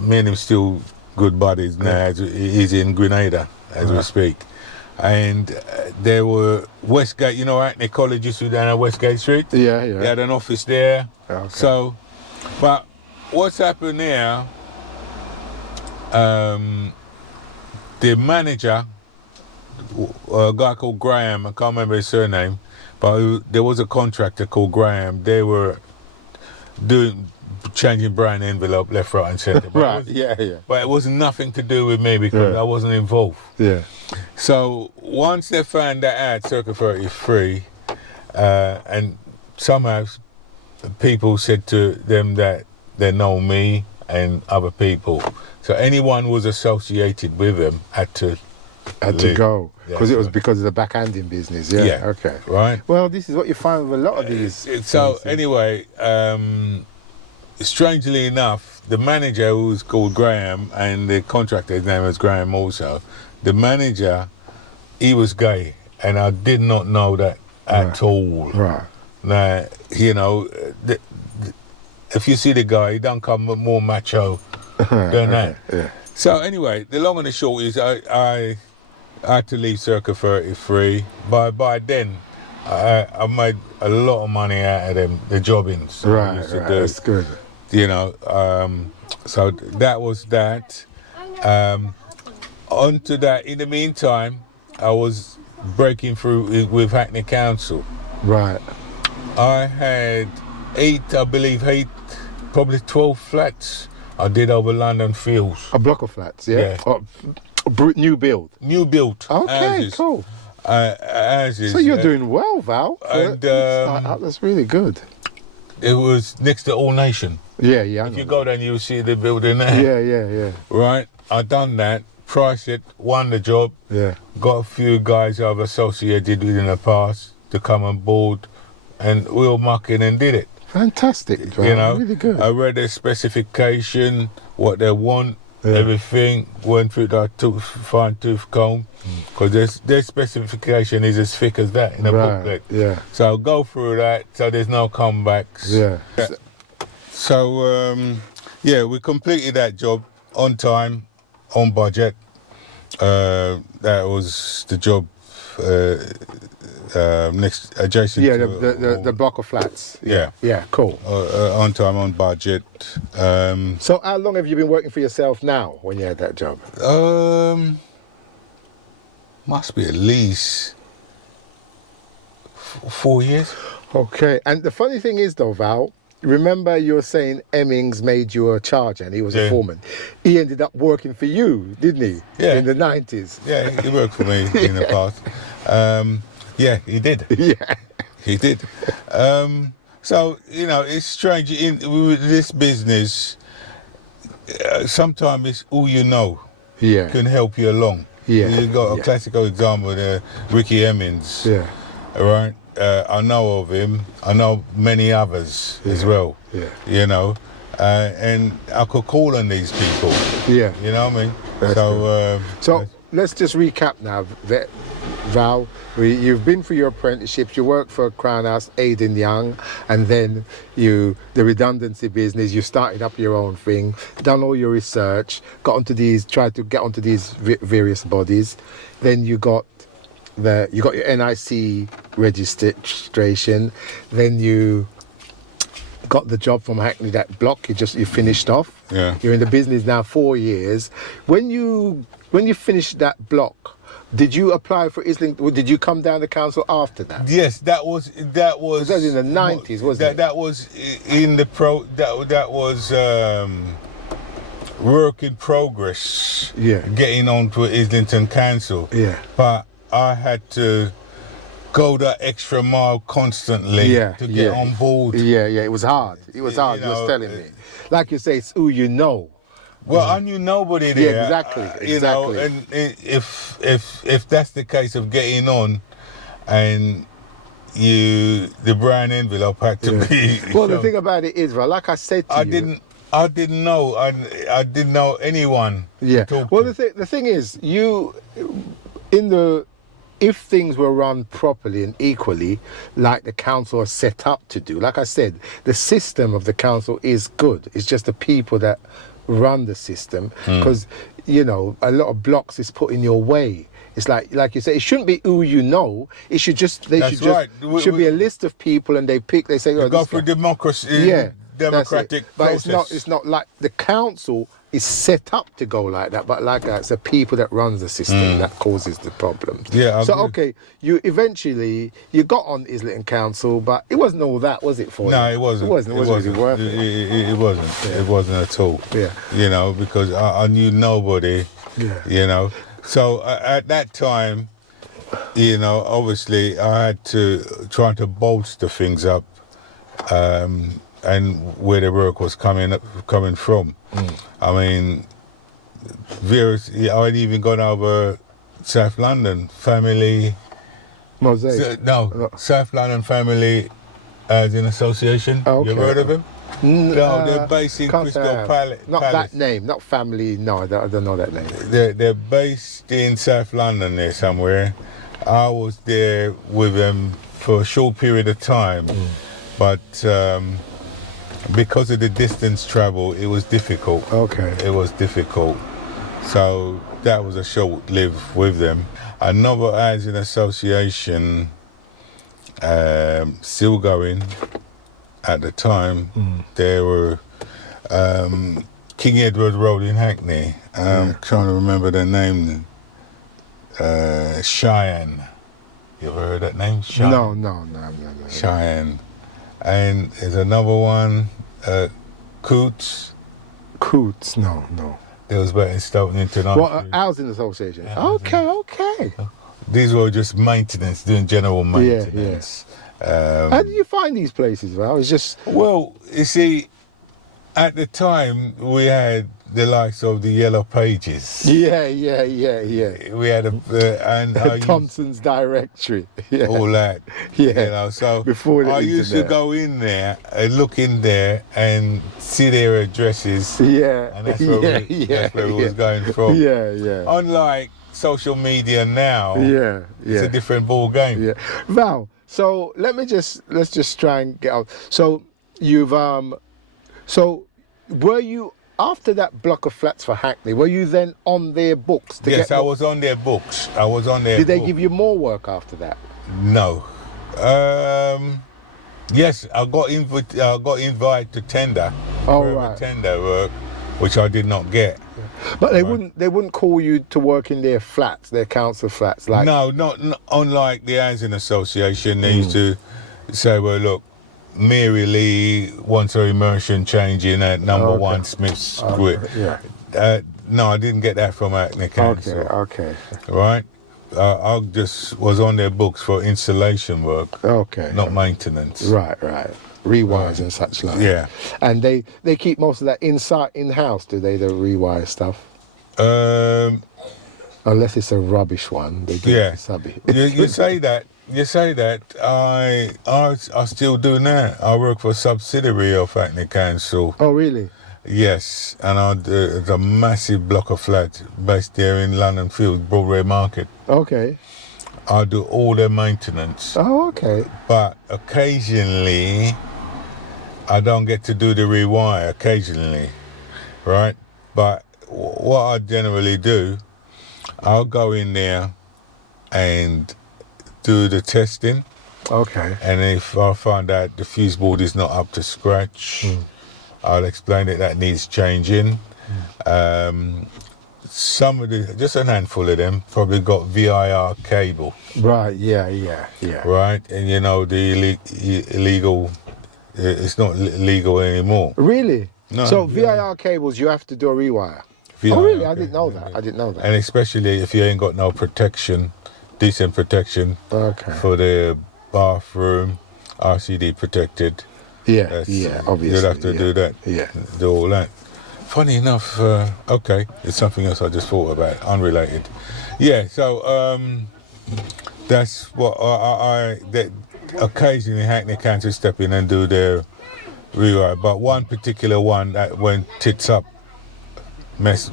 Me and him still good buddies now. He's in Grenada as we speak. And there were Westgate, you know, Hackney College used to be down at Westgate Street. Yeah. They had an office there. Okay. So, but what's happened now, the manager a guy called Graham. I can't remember his surname, but there was a contractor called Graham. They were changing brand envelope left, right, and centre. Right. Yeah. But it was nothing to do with me because I wasn't involved. Yeah. So once they found that out, Circa 33, and somehow people said to them that they know me and other people. So anyone who was associated with them had to go because Yeah, it was so- because of the backhanding business. Yeah. Yeah. Okay. right? Well, this is what you find with a lot of these. So things. anyway, strangely enough, the manager, who was called Graham, and the contractor's name was Graham also, the manager, he was gay, and I did not know that at all. Right. Now, you know, if you see the guy, he don't come more macho than that. Yeah. So anyway, the long and the short is I had to leave Circa 33. By then, I made a lot of money out of them, the jobbings. I used to do. That's good. You know, so that was that. Onto that, in the meantime, I was breaking through with Hackney Council. Right. I had probably 12 flats I did over London Fields. A block of flats. Yeah. Yeah. Oh, new build. New built Okay. houses. Cool. Houses. So you're doing well, Val. And, That's really good. It was next to All Nation. Yeah. Yeah. I If know you go there, you'll see the building there. Yeah. Right? I done that, priced it, won the job, Yeah. got a few guys I've associated with in the past to come on board, and we all mucking and did it. Fantastic, Val. You know, Really good. I read their specification, what they want, everything, went through that fine tooth comb, because their specification is as thick as that in a booklet. Yeah. So I'll go through that, so there's no comebacks. Yeah. So, we completed that job on time, on budget. That was the job next adjacent Yeah. to The block of flats. Yeah. Yeah. Cool. on time, on budget. So how long have you been working for yourself now when you had that job? Must be at least 4 years. Okay. And the funny thing is though, Val, remember you were saying Emmings made you a charger and he was a Yeah. foreman. He ended up working for you, didn't he? Yeah. In the 90s. Yeah, he worked for me in the past. Yeah, he did. Yeah. He did. So, you know, it's strange. With this business, sometimes it's all you know Yeah. can help you along. Yeah. You got a Yeah. classical example there, Ricky Emmons. Yeah. All right. I know of him. I know many others as well. Yeah. You know, and I could call on these people. Yeah. You know what I mean? That's So let's just recap now, Val. You've been through your apprenticeship, you worked for Crown House, Aidan Young, and then the redundancy business, you started up your own thing, done all your research, tried to get onto these various bodies. Then you got your NIC registration, then you got the job from Hackney, that block you finished off. Yeah. You're in the business now 4 years. When you finished that block, did you apply for Islington? Did you come down to council after that? Yes, that was That was in the 90s, wasn't it? That was in the that was work in progress. Yeah. Getting on to Islington Council. Yeah. But I had to go that extra mile constantly to get on board. Yeah, it was hard. It was hard, you was telling me. Like you say, it's who you know. Well, I knew nobody there. Yeah, exactly. You know, and if that's the case of getting on, and the brown envelope had to be. Well, the thing about it is, like I said to you, I didn't know. I didn't know anyone. Yeah. To talk Well, to. the thing is, if things were run properly and equally, like the council are set up to do, like I said, the system of the council is good. It's just the people that run the system, because a lot of blocks is put in your way. It's like you say, it shouldn't be who you know. It should just be a list of people, and they say, go through democracy. Yeah, democratic but process. it's not like the council it's set up to go like that, but like that, it's the people that runs the system that causes the problems. Yeah, I so agree. okay, you eventually you got on Islington Council, but it wasn't all that, was it for you? No, it wasn't. It wasn't really worth it. It wasn't. Yeah. It wasn't at all. Yeah. You know, because I knew nobody. Yeah. You know, so at that time, you know, obviously I had to try to bolster things up, and where the work was coming from. I mean, I'd even gone over South London Family. Mosaic. South London Family Housing Association. Oh, okay. You heard of them? No, they're based in Can't say I Crystal have. Palace. Not that name, not family. No, I don't know that name. They're based in South London there somewhere. I was there with them for a short period of time, but because of the distance travel, it was difficult. Okay. It was difficult. So that was a short live with them. Another housing association still going at the time. There were King Edward Road in Hackney. I'm trying to remember their name. Cheyenne. You ever heard that name? Cheyenne? No. Cheyenne. And there's another one, Coots. Coots, no. There was back in Stoughton International. What, housing association? Okay. These were just maintenance, doing general maintenance. How did you find these places? Well, it's just Well, you see, at the time we had the likes of the Yellow Pages. yeah. We had and I used Thompson's directory. Yeah. all that. Yeah. You know, so Before the I used to internet. go in there and look in there and see their addresses. Yeah. And that's where we was going from. Yeah. Unlike social media now, Yeah. it's a different ball game. Yeah. Val, so let's just try and get out. So you've so were you after that block of flats for Hackney, were you then on their books to Yes, get I more- was on their books. Did they give you more work after that? No. Yes, I got invited to tender. Oh, for right. Tender work, which I did not get. But they wouldn't call you to work in their flats, their council flats, like No, not unlike the housing association. They used to say, "Well, look, Mary Lee wants her immersion changing at number 1 Smith Square." yeah. No, I didn't get that from Hackney Council. Okay. Right? I just was on their books for installation work, Okay. not maintenance. Right. Rewires and such like. Yeah. And they keep most of that in-house, do they, the rewire stuff? Unless it's a rubbish one, they give it Yeah. to subby. You say that. I still do now. I work for a subsidiary of Hackney Council. Oh, really? Yes, and it's a massive block of flats based there in London Field, Broadway Market. Okay. I do all their maintenance, Oh, okay. but occasionally I don't get to do the rewire. Occasionally, right? But what I generally do, I'll go in there and do the testing, Okay. and if I find out the fuse board is not up to scratch, I'll explain that needs changing. Just a handful of them probably got VIR cable, Right. Yeah. right? And you know the illegal, it's not legal anymore. Really? No, So yeah. VIR cables, you have to do a rewire. VIR Oh, really? I cable. didn't know that. I didn't know that. And especially if you ain't got no protection, decent protection Okay. for the bathroom, RCD protected. Yeah. Obviously. You'll have to do that. Yeah. Do all that. Funny enough, okay, it's something else I just thought about, unrelated. Yeah, so that's what that occasionally Hackney Council step in and do their rewrite. But one particular one that went tits up,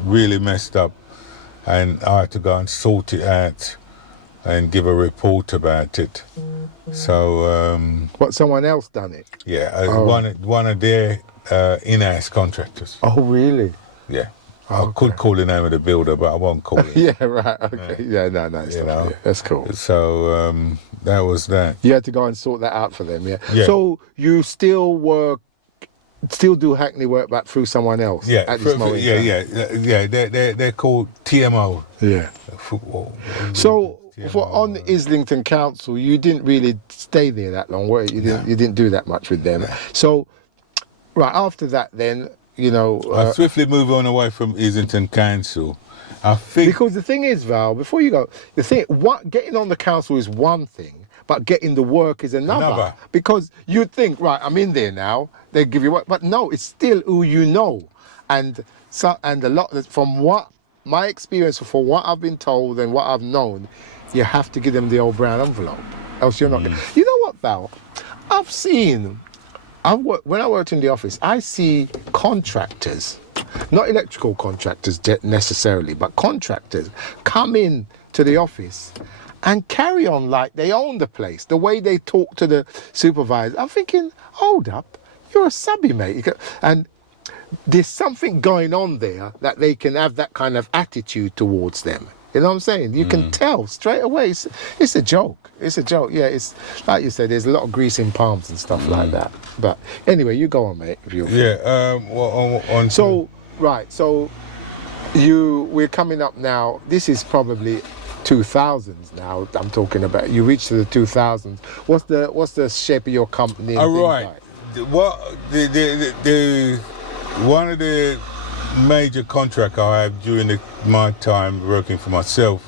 really messed up, and I had to go and sort it out and give a report about it. So What? Someone else done it? yeah, Oh. one of their in-house contractors. Oh, really? Yeah. Okay. I could call the name of the builder, but I won't call it. Yeah. Right. Okay. Yeah. No. It's You not. know. Yeah, that's cool. So that was that. You had to go and sort that out for them. Yeah. Yeah. So you still work still do Hackney work back through someone else Yeah, at this moment. They're called TMO. Yeah. Football. So TMO. for on Islington Council, you didn't really stay there that long, were you? You didn't do that much with them. So right after that, then I swiftly move on away from Islington Council. I think because the thing is, Val, before you go, getting on the council is one thing, but getting the work is another. Because you'd think, right, I'm in there now, they give you work, but no, it's still who you know, and a lot from what my experience, from what I've been told and what I've known, you have to give them the old brown envelope, else you're not. You know what, Val? When I worked in the office, I see contractors, not electrical contractors necessarily, but contractors come in to the office and carry on like they own the place. The way they talk to the supervisor, I'm thinking, hold up, you're a subby, mate. And there's something going on there that they can have that kind of attitude towards them. You know what I'm saying? You can tell straight away. It's a joke. It's a joke. Yeah, it's like you said. There's a lot of grease in palms and stuff like that. But anyway, you go on, mate. If you So we're coming up now. This is probably 2000s now. I'm talking about. You reached to the 2000s. What's the shape of your company? All right. Like? One of the major contract I had during my time working for myself,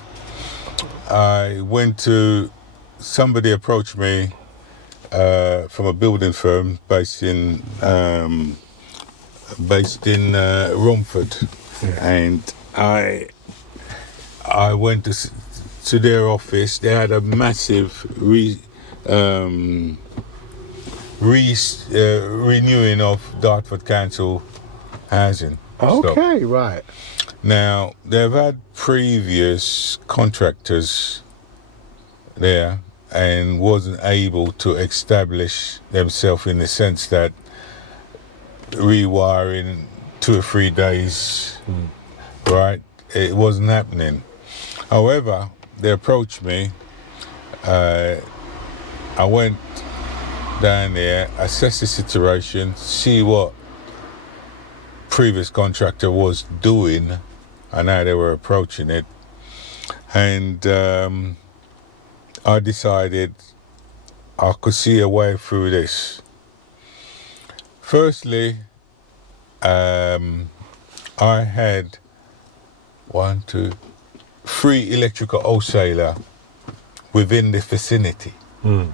I went to, somebody approached me from a building firm based in Romford, and I went to their office. They had a massive renewing of Dartford Council housing. Okay, right. Now, they've had previous contractors there and wasn't able to establish themselves in the sense that rewiring 2 or 3 days, right? It wasn't happening. However, they approached me. I went down there, assessed the situation, see what previous contractor was doing and how they were approaching it, and I decided I could see a way through this. Firstly, I had 3 electrical wholesaler within the vicinity. All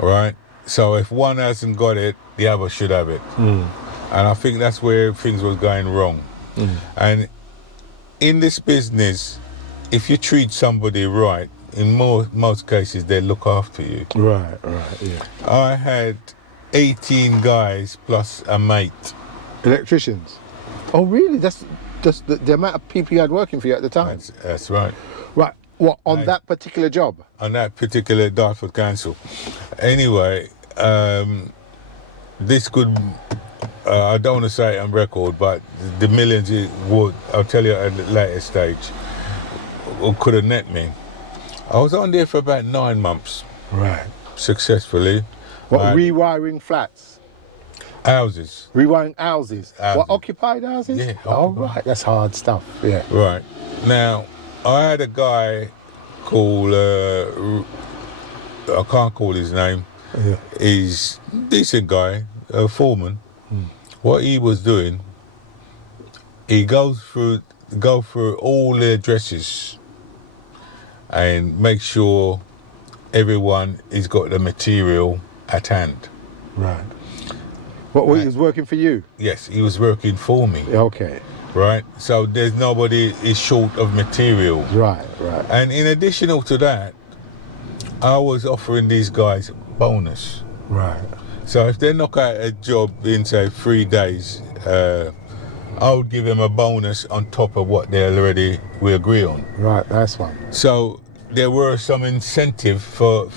right, so if one hasn't got it, the other should have it. And I think that's where things was going wrong. And in this business, if you treat somebody right, in most cases, they look after you. Right, yeah. I had 18 guys plus a mate. Electricians? Oh, really? That's the amount of people you had working for you at the time? That's right. Right. What, on that particular job? On that particular Dartford Council. Anyway, this could... I don't want to say it on record, but the millions it would, I'll tell you at a later stage, could have net me. I was on there for about 9 months. Right. Successfully. What, rewiring flats? Houses. Rewiring houses? What, occupied houses? Yeah. Oh, right, that's hard stuff, yeah. Right. Now, I had a guy called, I can't call his name. Yeah. He's a decent guy, a foreman. What he was doing, he go through all the addresses and make sure everyone has got the material at hand. Right. What, he was working for you? Yes, he was working for me. Okay. Right? So there's nobody is short of material. Right. And in addition to that, I was offering these guys bonus. Right. So if they knock out a job in, say, 3 days, I would give them a bonus on top of what we agree on. Right, that's one. So there were some incentive for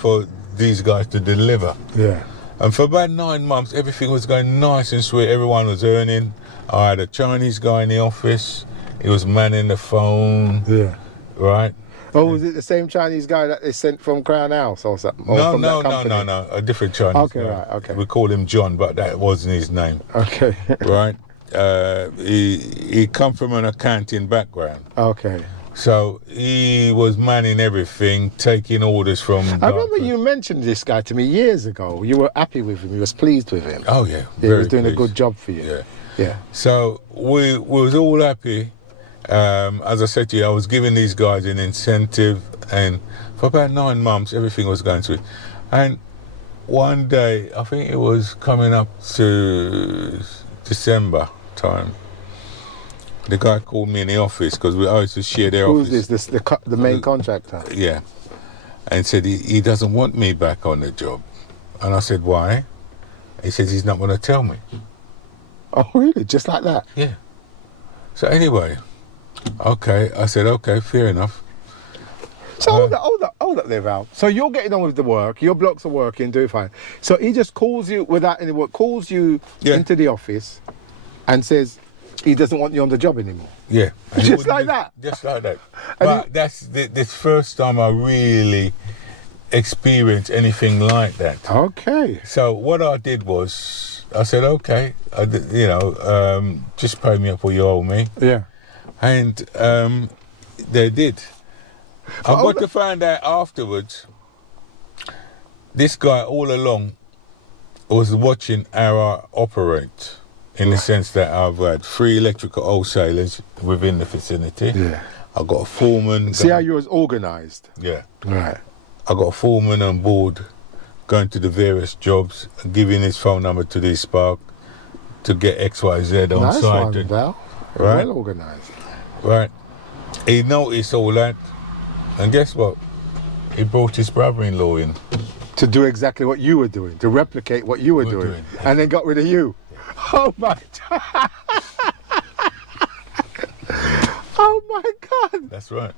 these guys to deliver. Yeah. And for about 9 months, everything was going nice and sweet. Everyone was earning. I had a Chinese guy in the office. He was manning the phone. Yeah. Right. Oh, was it the same Chinese guy that they sent from Crown House or something? Or from that company? No, a different Chinese Okay, guy. right, okay. We call him John, but that wasn't his name, Okay. right? He come from an accounting background. Okay. So he was manning everything, taking orders from... I remember you mentioned this guy to me years ago. You were happy with him. You was pleased with him. Oh, yeah. He was doing pleased. a good job for you. Yeah. Yeah. So we was all happy. As I said to you, I was giving these guys an incentive, and for about 9 months, everything was going through. And one day, I think it was coming up to December time, the guy called me in the office because we used to share their office. Who's this? The main contractor? Yeah. And said he doesn't want me back on the job. And I said, why? He says he's not going to tell me. Oh, really? Just like that? Yeah. So anyway, okay. I said, okay, fair enough. So hold up there, Val. So you're getting on with the work, your blocks are working, doing fine. So he just calls you without any work, calls you into the office and says he doesn't want you on the job anymore. Yeah. And Just like that? Just like that. But that's the first time I really experienced anything like that. Okay. So what I did was, I said, okay, just pay me up what you owe me. Yeah. And they did. I got to find out afterwards, this guy all along was watching how I operate, in the sense that I've had 3 electrical wholesalers within the vicinity. Yeah. I got a foreman. See how you was organised? Yeah. Right. I got a foreman on board going to the various jobs and giving his phone number to the Spark to get XYZ on Nice site. one, Val. Right. Well organised. Right. He noticed all that, and guess what? He brought his brother-in-law in. To do exactly what you were doing, to replicate what you were doing, and then got rid of you. Oh my God. Oh my God. That's right.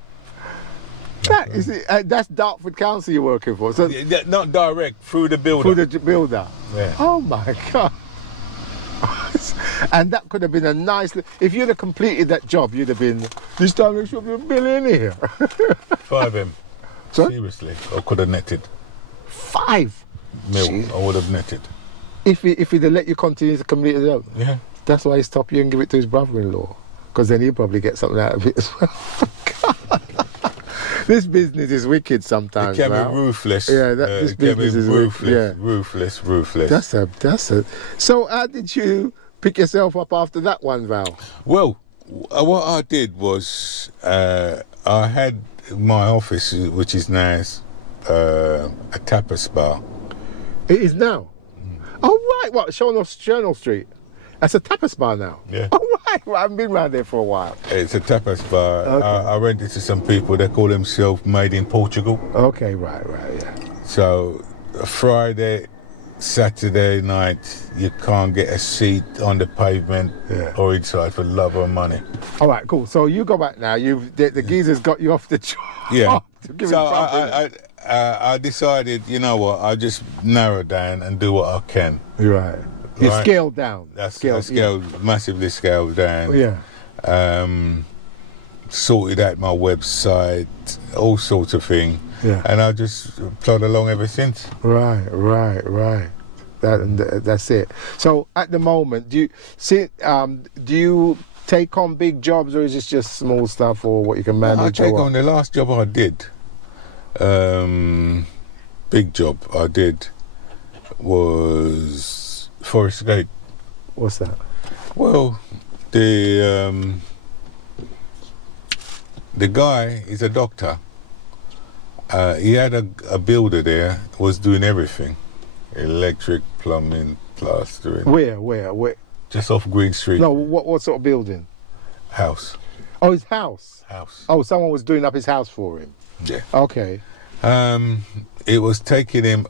That is it. That's Dartford Council you're working for. So Yeah, not direct, through the builder. through the builder. Yeah. Oh my God. And that could have been a nice. If you'd have completed that job, you'd have been. This time, you should be a millionaire. 5M. Sorry? Seriously, I could have netted. 5 Mil, Jeez. I would have netted. If he'd have let you continue to complete the job. Yeah. That's why he stopped you and give it to his brother-in-law. Because then he'd probably get something out of it as well. God. This business is wicked sometimes. It can Val. be ruthless. Yeah, this business is ruthless. Yeah. Ruthless. That's a. So how did you pick yourself up after that one, Val? Well, what I did was I had my office, which is now a tapas bar. It is now. Oh right, what? Journal Street. That's a tapas bar now. Yeah. Oh right, well, I haven't been around there for a while. It's a tapas bar. Okay. I rented to some people. They call themselves Made in Portugal. Okay, right, yeah. So Friday, Saturday night, you can't get a seat on the pavement or inside for love or money. All right, cool. So you go back now. The geezers got you off the job. Yeah. To give So him profit. I decided, you know what, I'll just narrow down and do what I can. Right. You Right. scaled down. I scaled, massively scaled down. Yeah. Sorted out my website, all sorts of things. Yeah. And I just plod along ever since. Right. That's it. So at the moment, do you take on big jobs, or is this just small stuff, or what you can manage? I take or what? on the last job I did. Big job I did was Forest Gate. What's that? Well, the guy is a doctor. He had a builder there, was doing everything. Electric, plumbing, plastering. Where? Just off Green Street. No, what sort of building? House. Oh, his house. House. Oh, someone was doing up his house for him. Yeah. Okay. It was taking him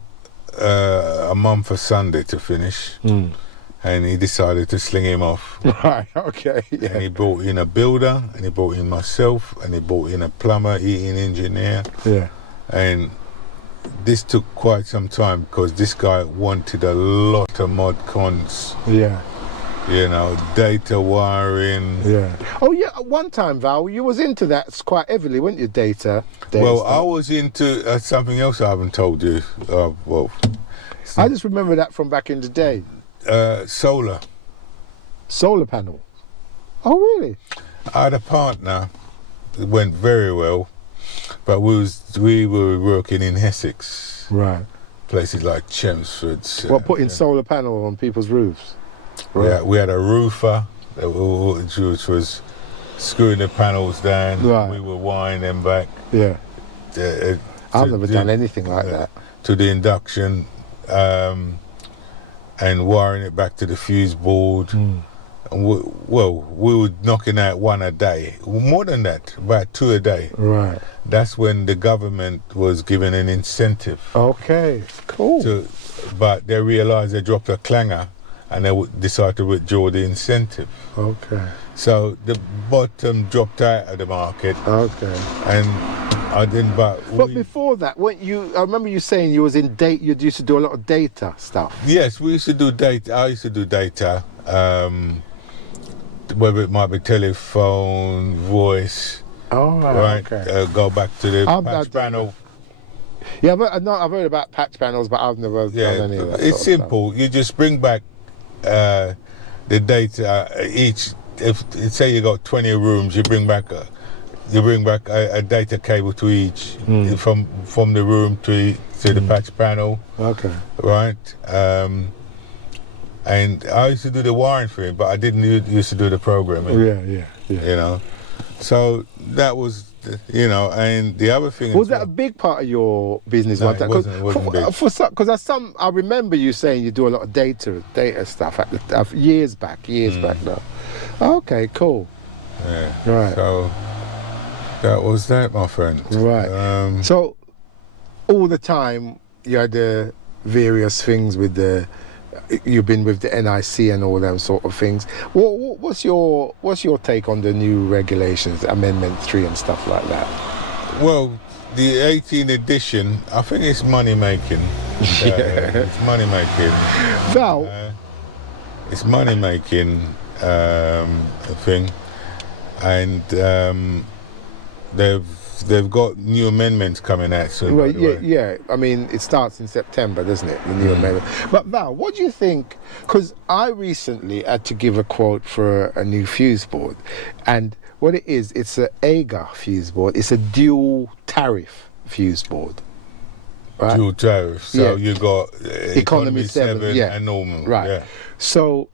a month of Sunday to finish. And he decided to sling him off. Right, okay. Yeah. And he brought in a builder, and he brought in myself, and he brought in a plumber, heating engineer. Yeah. And this took quite some time because this guy wanted a lot of mod cons. Yeah. you know, data wiring. Yeah. Oh yeah. At one time, Val, you was into that quite heavily, weren't you? Data Well, stuff. I was into something else I haven't told you. Well, I just remember that from back in the day. solar. Solar panel. Oh really? I had a partner. It went very well, but we were working in Essex, Right. places like Chelmsford. What, putting solar panel on people's roofs? We had a roofer, which was screwing the panels down. Right. We were wiring them back. Yeah. I've to never done anything like that. To the induction, and wiring it back to the fuse board. And we were knocking out one a day. More than that, about 2 a day. Right. That's when the government was giving an incentive. Okay. Cool. But they realised they dropped a clanger, and they decided to withdraw the incentive. Okay. So the bottom dropped out of the market, Okay. and I didn't. But before that, weren't you? I remember you saying you was in date. You used to do a lot of data stuff. Yes, we used to do data. I used to do data. Whether it might be telephone, voice, Oh, right? okay. Go back to the I've patch done- panel. Yeah, but I've heard about patch panels, but I've never done any of that. It's sort of simple. You just bring back the data each. If say you got 20 rooms, you bring back a data cable to each from the room to the patch panel. stuff. Okay. Right. And I used to do the wiring for it, but I didn't used to do the programming. Yeah. You know, so that was, you know, and the other thing Was that a big part of your business? No, one it time? wasn't big. Because I remember you saying you do a lot of data stuff years back now. Okay, cool. Yeah. Right. So that was that, my friend. Right. So all the time you had the various things with you've been with the NIC and all them sort of things. What's your take on the new regulations, Amendment 3 and stuff like that? Well, the 18th edition, I think it's money making. It's money making. Val, It's money making thing, and they've got new amendments coming out soon. well, by the way. yeah. I mean, it starts in September, doesn't it? The new amendment. But Val, what do you think? Because I recently had to give a quote for a new fuse board, and what it is, it's an AGA fuse board. It's a dual tariff fuse board. Right? Dual tariff. So Yeah. you got Economy 7, yeah. and normal. Right. Yeah. So,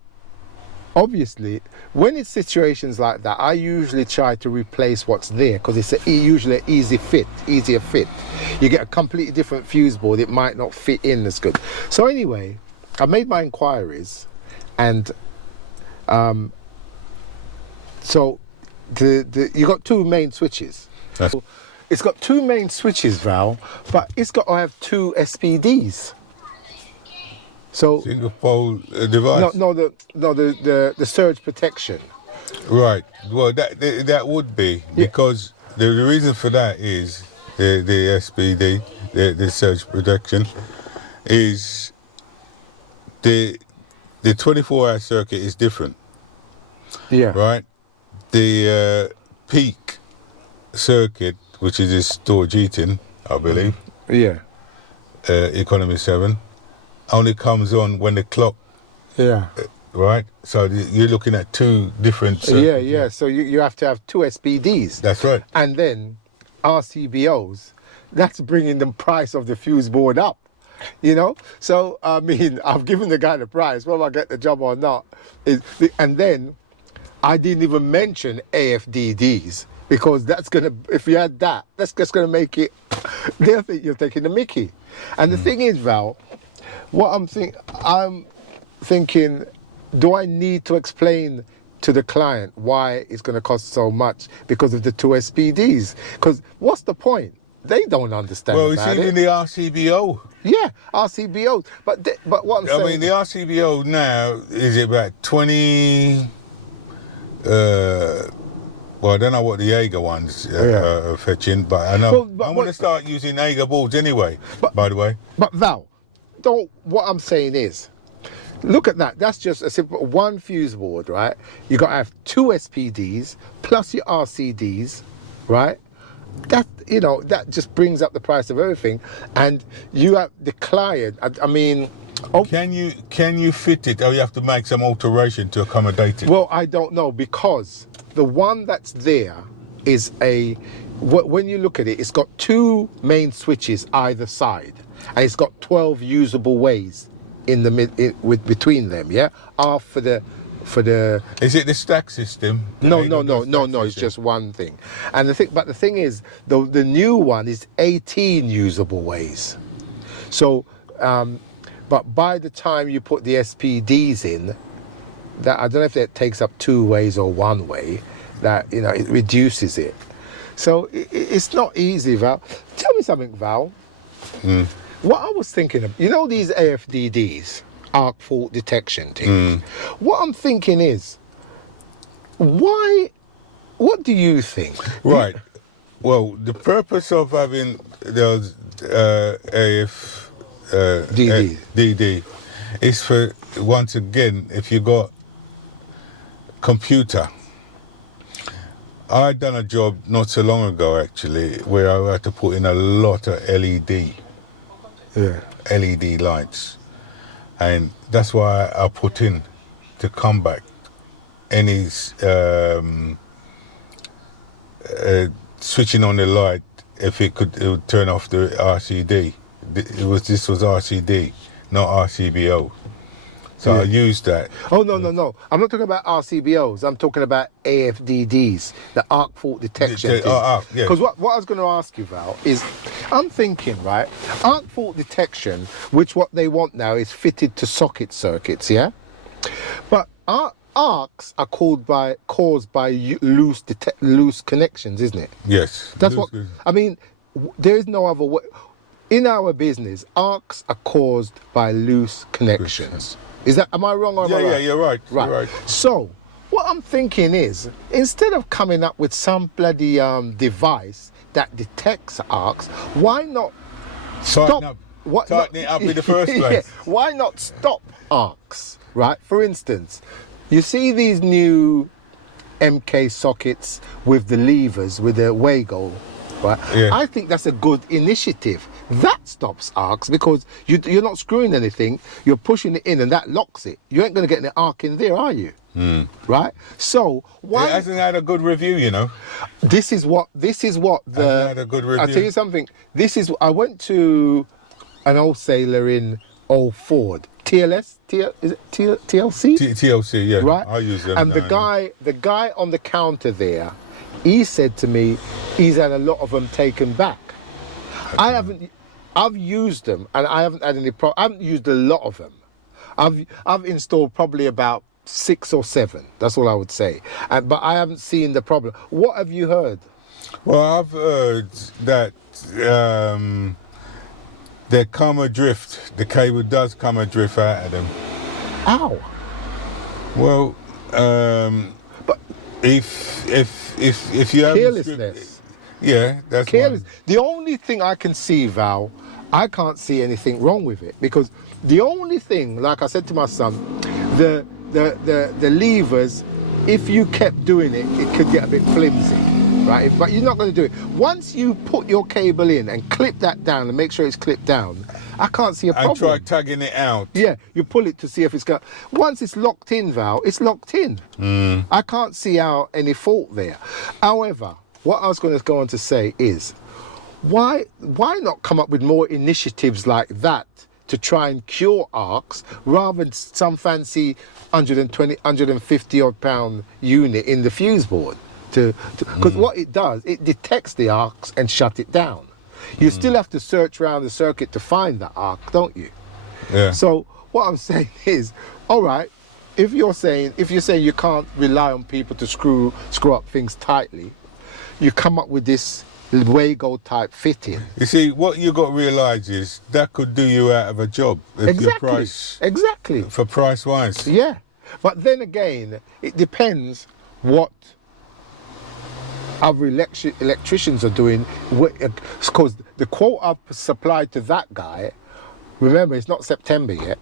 obviously, when it's situations like that, I usually try to replace what's there because it's usually an easier fit. You get a completely different fuse board, it might not fit in as good. So anyway, I made my inquiries, and so you got two main switches. That's- It's got two main switches, Val, but it's got to have two SPDs. So Single pole device. the surge protection. Right. Well, that would be because the reason for that is the SPD, the surge protection, is the 24-hour circuit is different, Yeah. right? The peak circuit, which is this storage heating, I believe, Yeah. Economy 7, only comes on when the clock, Yeah. right? So you're looking at two different circuits. Yeah. So you have to have two SPDs. That's right. And then RCBOs, that's bringing the price of the fuse board up. You know? So, I mean, I've given the guy the price, whether I get the job or not. And then I didn't even mention AFDDs because that's going to, if you had that, that's just going to make it, they'll think you're taking the mickey. And the thing is, Val, what I'm thinking, do I need to explain to the client why it's going to cost so much because of the two SPDs? Because what's the point? They don't understand Well, it's about even it. the RCBO. Yeah, RCBOs. But what I'm saying... I mean, the RCBO now is about 20... well, I don't know what the AGA ones are fetching, but I know... Well, but I'm going to start using AGA boards anyway, by the way. But Val, what I'm saying is, Look at that. That's just a simple one fuse board, right? You got to have 2 SPDs plus your RCDs, right? That, you know, that just brings up the price of everything. And you have the client. I mean, Can you fit it, or you have to make some alteration to accommodate it? well, I don't know, because the one that's there is when you look at it, it's got 2 main switches either side, and it's got 12 usable ways in the between them. Yeah, R for the. Is it the stack system? No. It's just one thing, and the thing is, the new one is 18 usable ways. So, but by the time you put the SPDs in, that I don't know if that takes up 2 ways or 1 way. That, you know, it reduces it. So it's not easy, Val. Tell me something, Val. What I was thinking of, you know, these AFDDs, arc fault detection things. What I'm thinking is, what do you think? Right. Well, the purpose of having those DD is for, once again, if you got computer. I done a job not so long ago, actually, where I had to put in a lot of LED lights, and that's why I put in to combat any switching on the light. If it would turn off the RCD. This was RCD, not RCBO. So I used that. Oh, no. I'm not talking about RCBOs. I'm talking about AFDDs, the arc fault detection. Because what I was going to ask you, Val, is I'm thinking, right, arc fault detection, which what they want now is fitted to socket circuits, yeah? But arcs are caused by loose connections, isn't it? Yes. That's what, I mean, there is no other way. In our business, arcs are caused by loose connections. Am I wrong or am I right? Yeah, you're right. Right. You're right. So, what I'm thinking is, instead of coming up with some bloody device that detects arcs, why not Tighten it up in the first place. Why not stop arcs, right? For instance, you see these new MK sockets with the levers, with the Wago, right? Yeah. I think that's a good initiative. That stops arcs because you're not screwing anything, you're pushing it in and that locks it. You ain't going to get an arc in there, are you? Right? So why... It hasn't had a good review, you know. This is what the... Hasn't had a good review. I'll tell you something. I went to an wholesaler in Old Ford. TLC? TLC, yeah. Right? I use them. And the guy on the counter there, he said to me, he's had a lot of them taken back. I've used them and I haven't had any problem. I haven't used a lot of them. I've installed probably about 6 or 7. That's all I would say. But I haven't seen the problem. What have you heard? Well, I've heard that they come adrift. The cable does come adrift out of them. Ow. Well, but if you have carelessness. Yeah, that's careless. one. The only thing I can see, Val, I can't see anything wrong with it, because the only thing, like I said to my son, the levers, if you kept doing it, it could get a bit flimsy, right? But you're not going to do it. Once you put your cable in and clip that down and make sure it's clipped down, I can't see a problem. And try tagging it out. Yeah, you pull it to see if it's got... Once it's locked in, Val, it's locked in. I can't see any fault there. However, what I was going to go on to say is, why not come up with more initiatives like that to try and cure arcs rather than some fancy 120, 150 odd pound unit in the fuse board? Because what it does, it detects the arcs and shut it down. You still have to search around the circuit to find the arc, don't you? Yeah. So what I'm saying is, all right, if you're saying you can't rely on people to screw up things tightly, you come up with this Wago type fitting. You see, what you got to realise is that could do you out of a job if your price. Exactly. For price wise. Yeah, but then again, it depends what other electricians are doing. Because the quote I've supplied to that guy, remember, it's not September yet.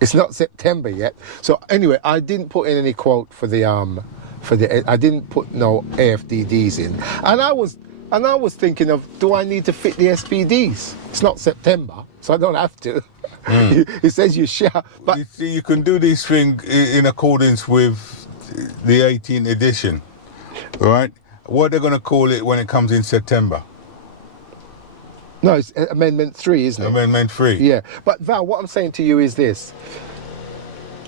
It's not September yet. So anyway, I didn't put in any quote for the I didn't put no AFDDs in, and I was thinking of, do I need to fit the SPDs? It's not September, so I don't have to. It says you shall, but You see, you can do these things in accordance with the 18th edition, right? What they're going to call it when it comes in September? no, it's Amendment 3, isn't it? Amendment 3. Yeah, but Val, what I'm saying to you is this.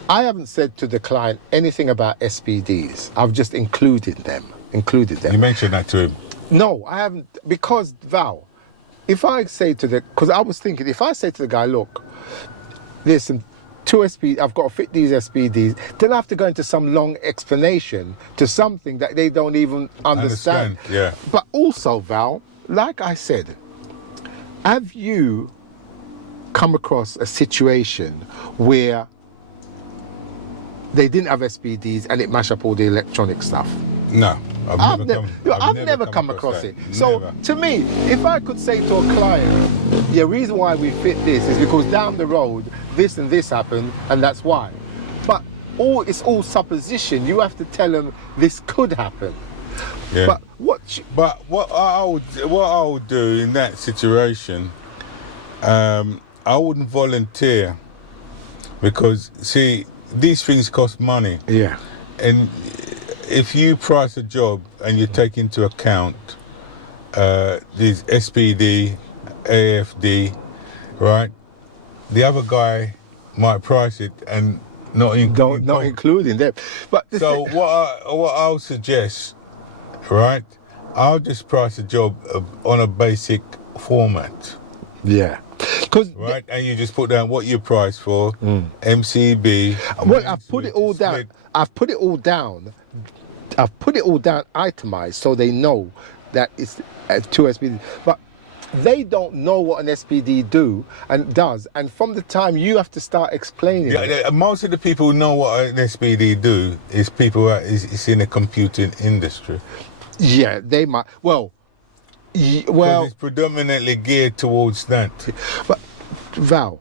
I haven't said to the client anything about SPDs. I've just included them. You mentioned that to him. No, I haven't, because Val, if I say to because I was thinking, if I say to the guy, look, there's some 2 SPDs, I've got to fit these SPDs, then I have to go into some long explanation to something that they don't even understand. Yeah. But also, Val, like I said, have you come across a situation where they didn't have SPDs and it mashed up all the electronic stuff? No. I've never come across it. So to me, if I could say to a client, the reason why we fit this is because down the road this and this happened and that's why. But it's all supposition. You have to tell them this could happen. Yeah. But what I would do in that situation, I wouldn't volunteer, because see, these things cost money. Yeah. And if you price a job and you take into account these SPD, AFD, right? The other guy might price it and not including them. But so what I'll suggest, right? I'll just price a job on a basic format. Yeah. Right, and you just put down what you price for, MCB. Well, I've put it all down. I've put it all down itemized, so they know that it's 2 SPDs. But they don't know what an SPD does, and from the time you have to start explaining. Yeah, most of the people who know what an SPD do is people that is in the computing industry. Yeah, they might. Well, it's predominantly geared towards that. But Val,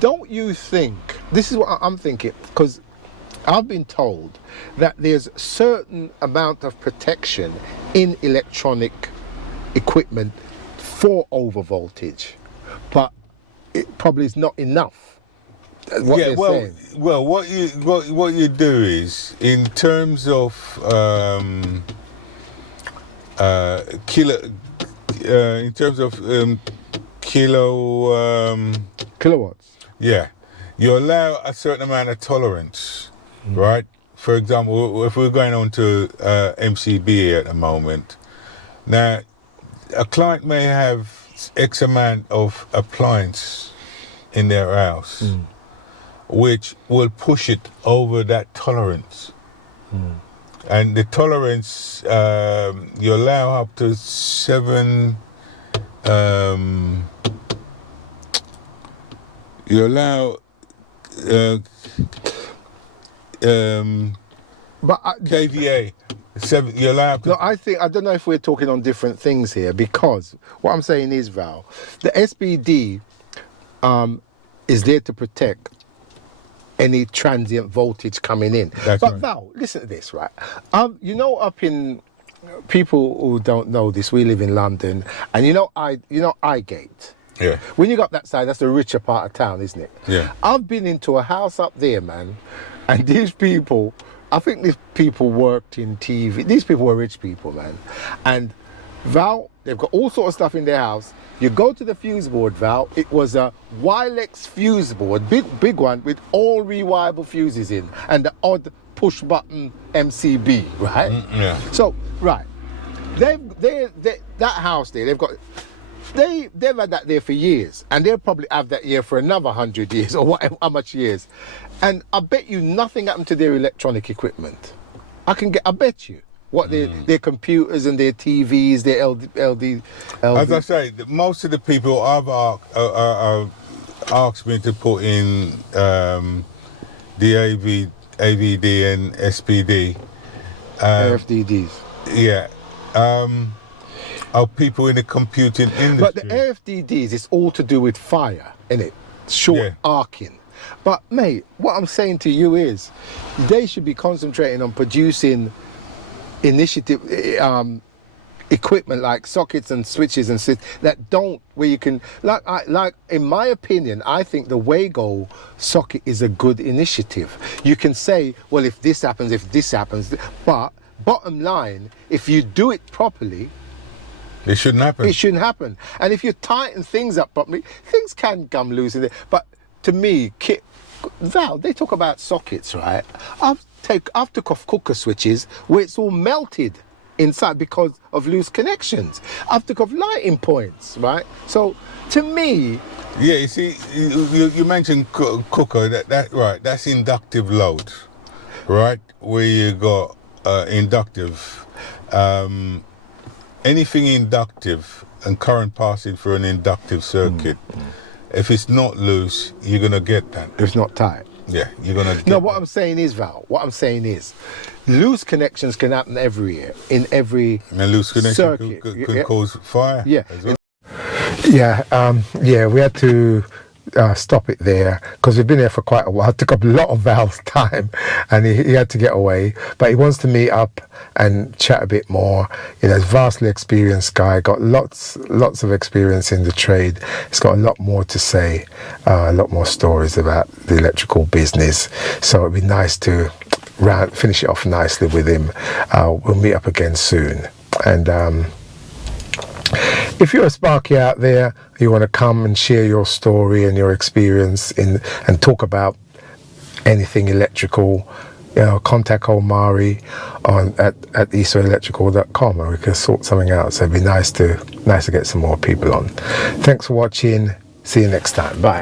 don't you think, this is what I'm thinking, because I've been told that there's a certain amount of protection in electronic equipment for overvoltage, but it probably is not enough. What you do is, in terms of kilowatts. Yeah, you allow a certain amount of tolerance, right? For example, if we're going on to MCB at the moment, now a client may have X amount of appliance in their house, which will push it over that tolerance. And the tolerance, you allow up to 7, you allow KVA. 7, you allow up to... No, I don't know if we're talking on different things here, because what I'm saying is, Val, the SPD is there to protect any transient voltage coming in. That's but right. Val, listen to this, right? You know, up in, people who don't know this, we live in London, and you know Highgate. Yeah. When you got that side, that's the richer part of town, isn't it? Yeah. I've been into a house up there, man, and these people, I think these people worked in TV. These people were rich people, man. And Val, they've got all sorts of stuff in their house. You go to the fuse board, Val, it was a Wilex fuse board, big one, with all rewirable fuses in, and the odd push button MCB, right? Yeah. So, right, that house there, they've had that there for years, and they'll probably have that here for another 100 years, or whatever, how much years. And I bet you nothing happened to their electronic equipment. I bet you. What their computers and their TVs, their LD. As I say, most of the people I've asked me to put in the AVD and SPD. AFDDs. Yeah. Are people in the computing industry. But the AFDDs, it's all to do with fire, innit? Short arcing. But mate, what I'm saying to you is, they should be concentrating on producing initiative equipment like sockets and switches and that don't, where you can, like in my opinion, I think the Wago socket is a good initiative. You can say, well, if this happens, but bottom line, if you do it properly, It shouldn't happen. it shouldn't happen. And if you tighten things up properly, things can come loose in there. But to me, Val, they talk about sockets, right? I've took off cooker switches where it's all melted inside because of loose connections. I've took off lighting points, right? So to me, Yeah, you see, you mentioned cooker, right, that's inductive load, right? Where you got inductive, anything inductive and current passing through an inductive circuit, if it's not loose, you're going to get that. it's not tight. Yeah, you're going to get No, what I'm saying is, Val, loose connections can happen everywhere, in every And a loose connection circuit. could cause fire Yeah. as well. Yeah, we had to stop it there because we've been there for quite a while. It took up a lot of Val's time and he had to get away. But he wants to meet up and chat a bit more. You know, he's a vastly experienced guy, got lots of experience in the trade. He's got a lot more to say, a lot more stories about the electrical business. So it'd be nice to finish it off nicely with him. We'll meet up again soon. And if you're a Sparky out there, you want to come and share your story and your experience and talk about anything electrical, you know, contact Omari at eastwayelectrical.com and we can sort something out. So it'd be nice to get some more people on. Thanks for watching. See you next time. Bye.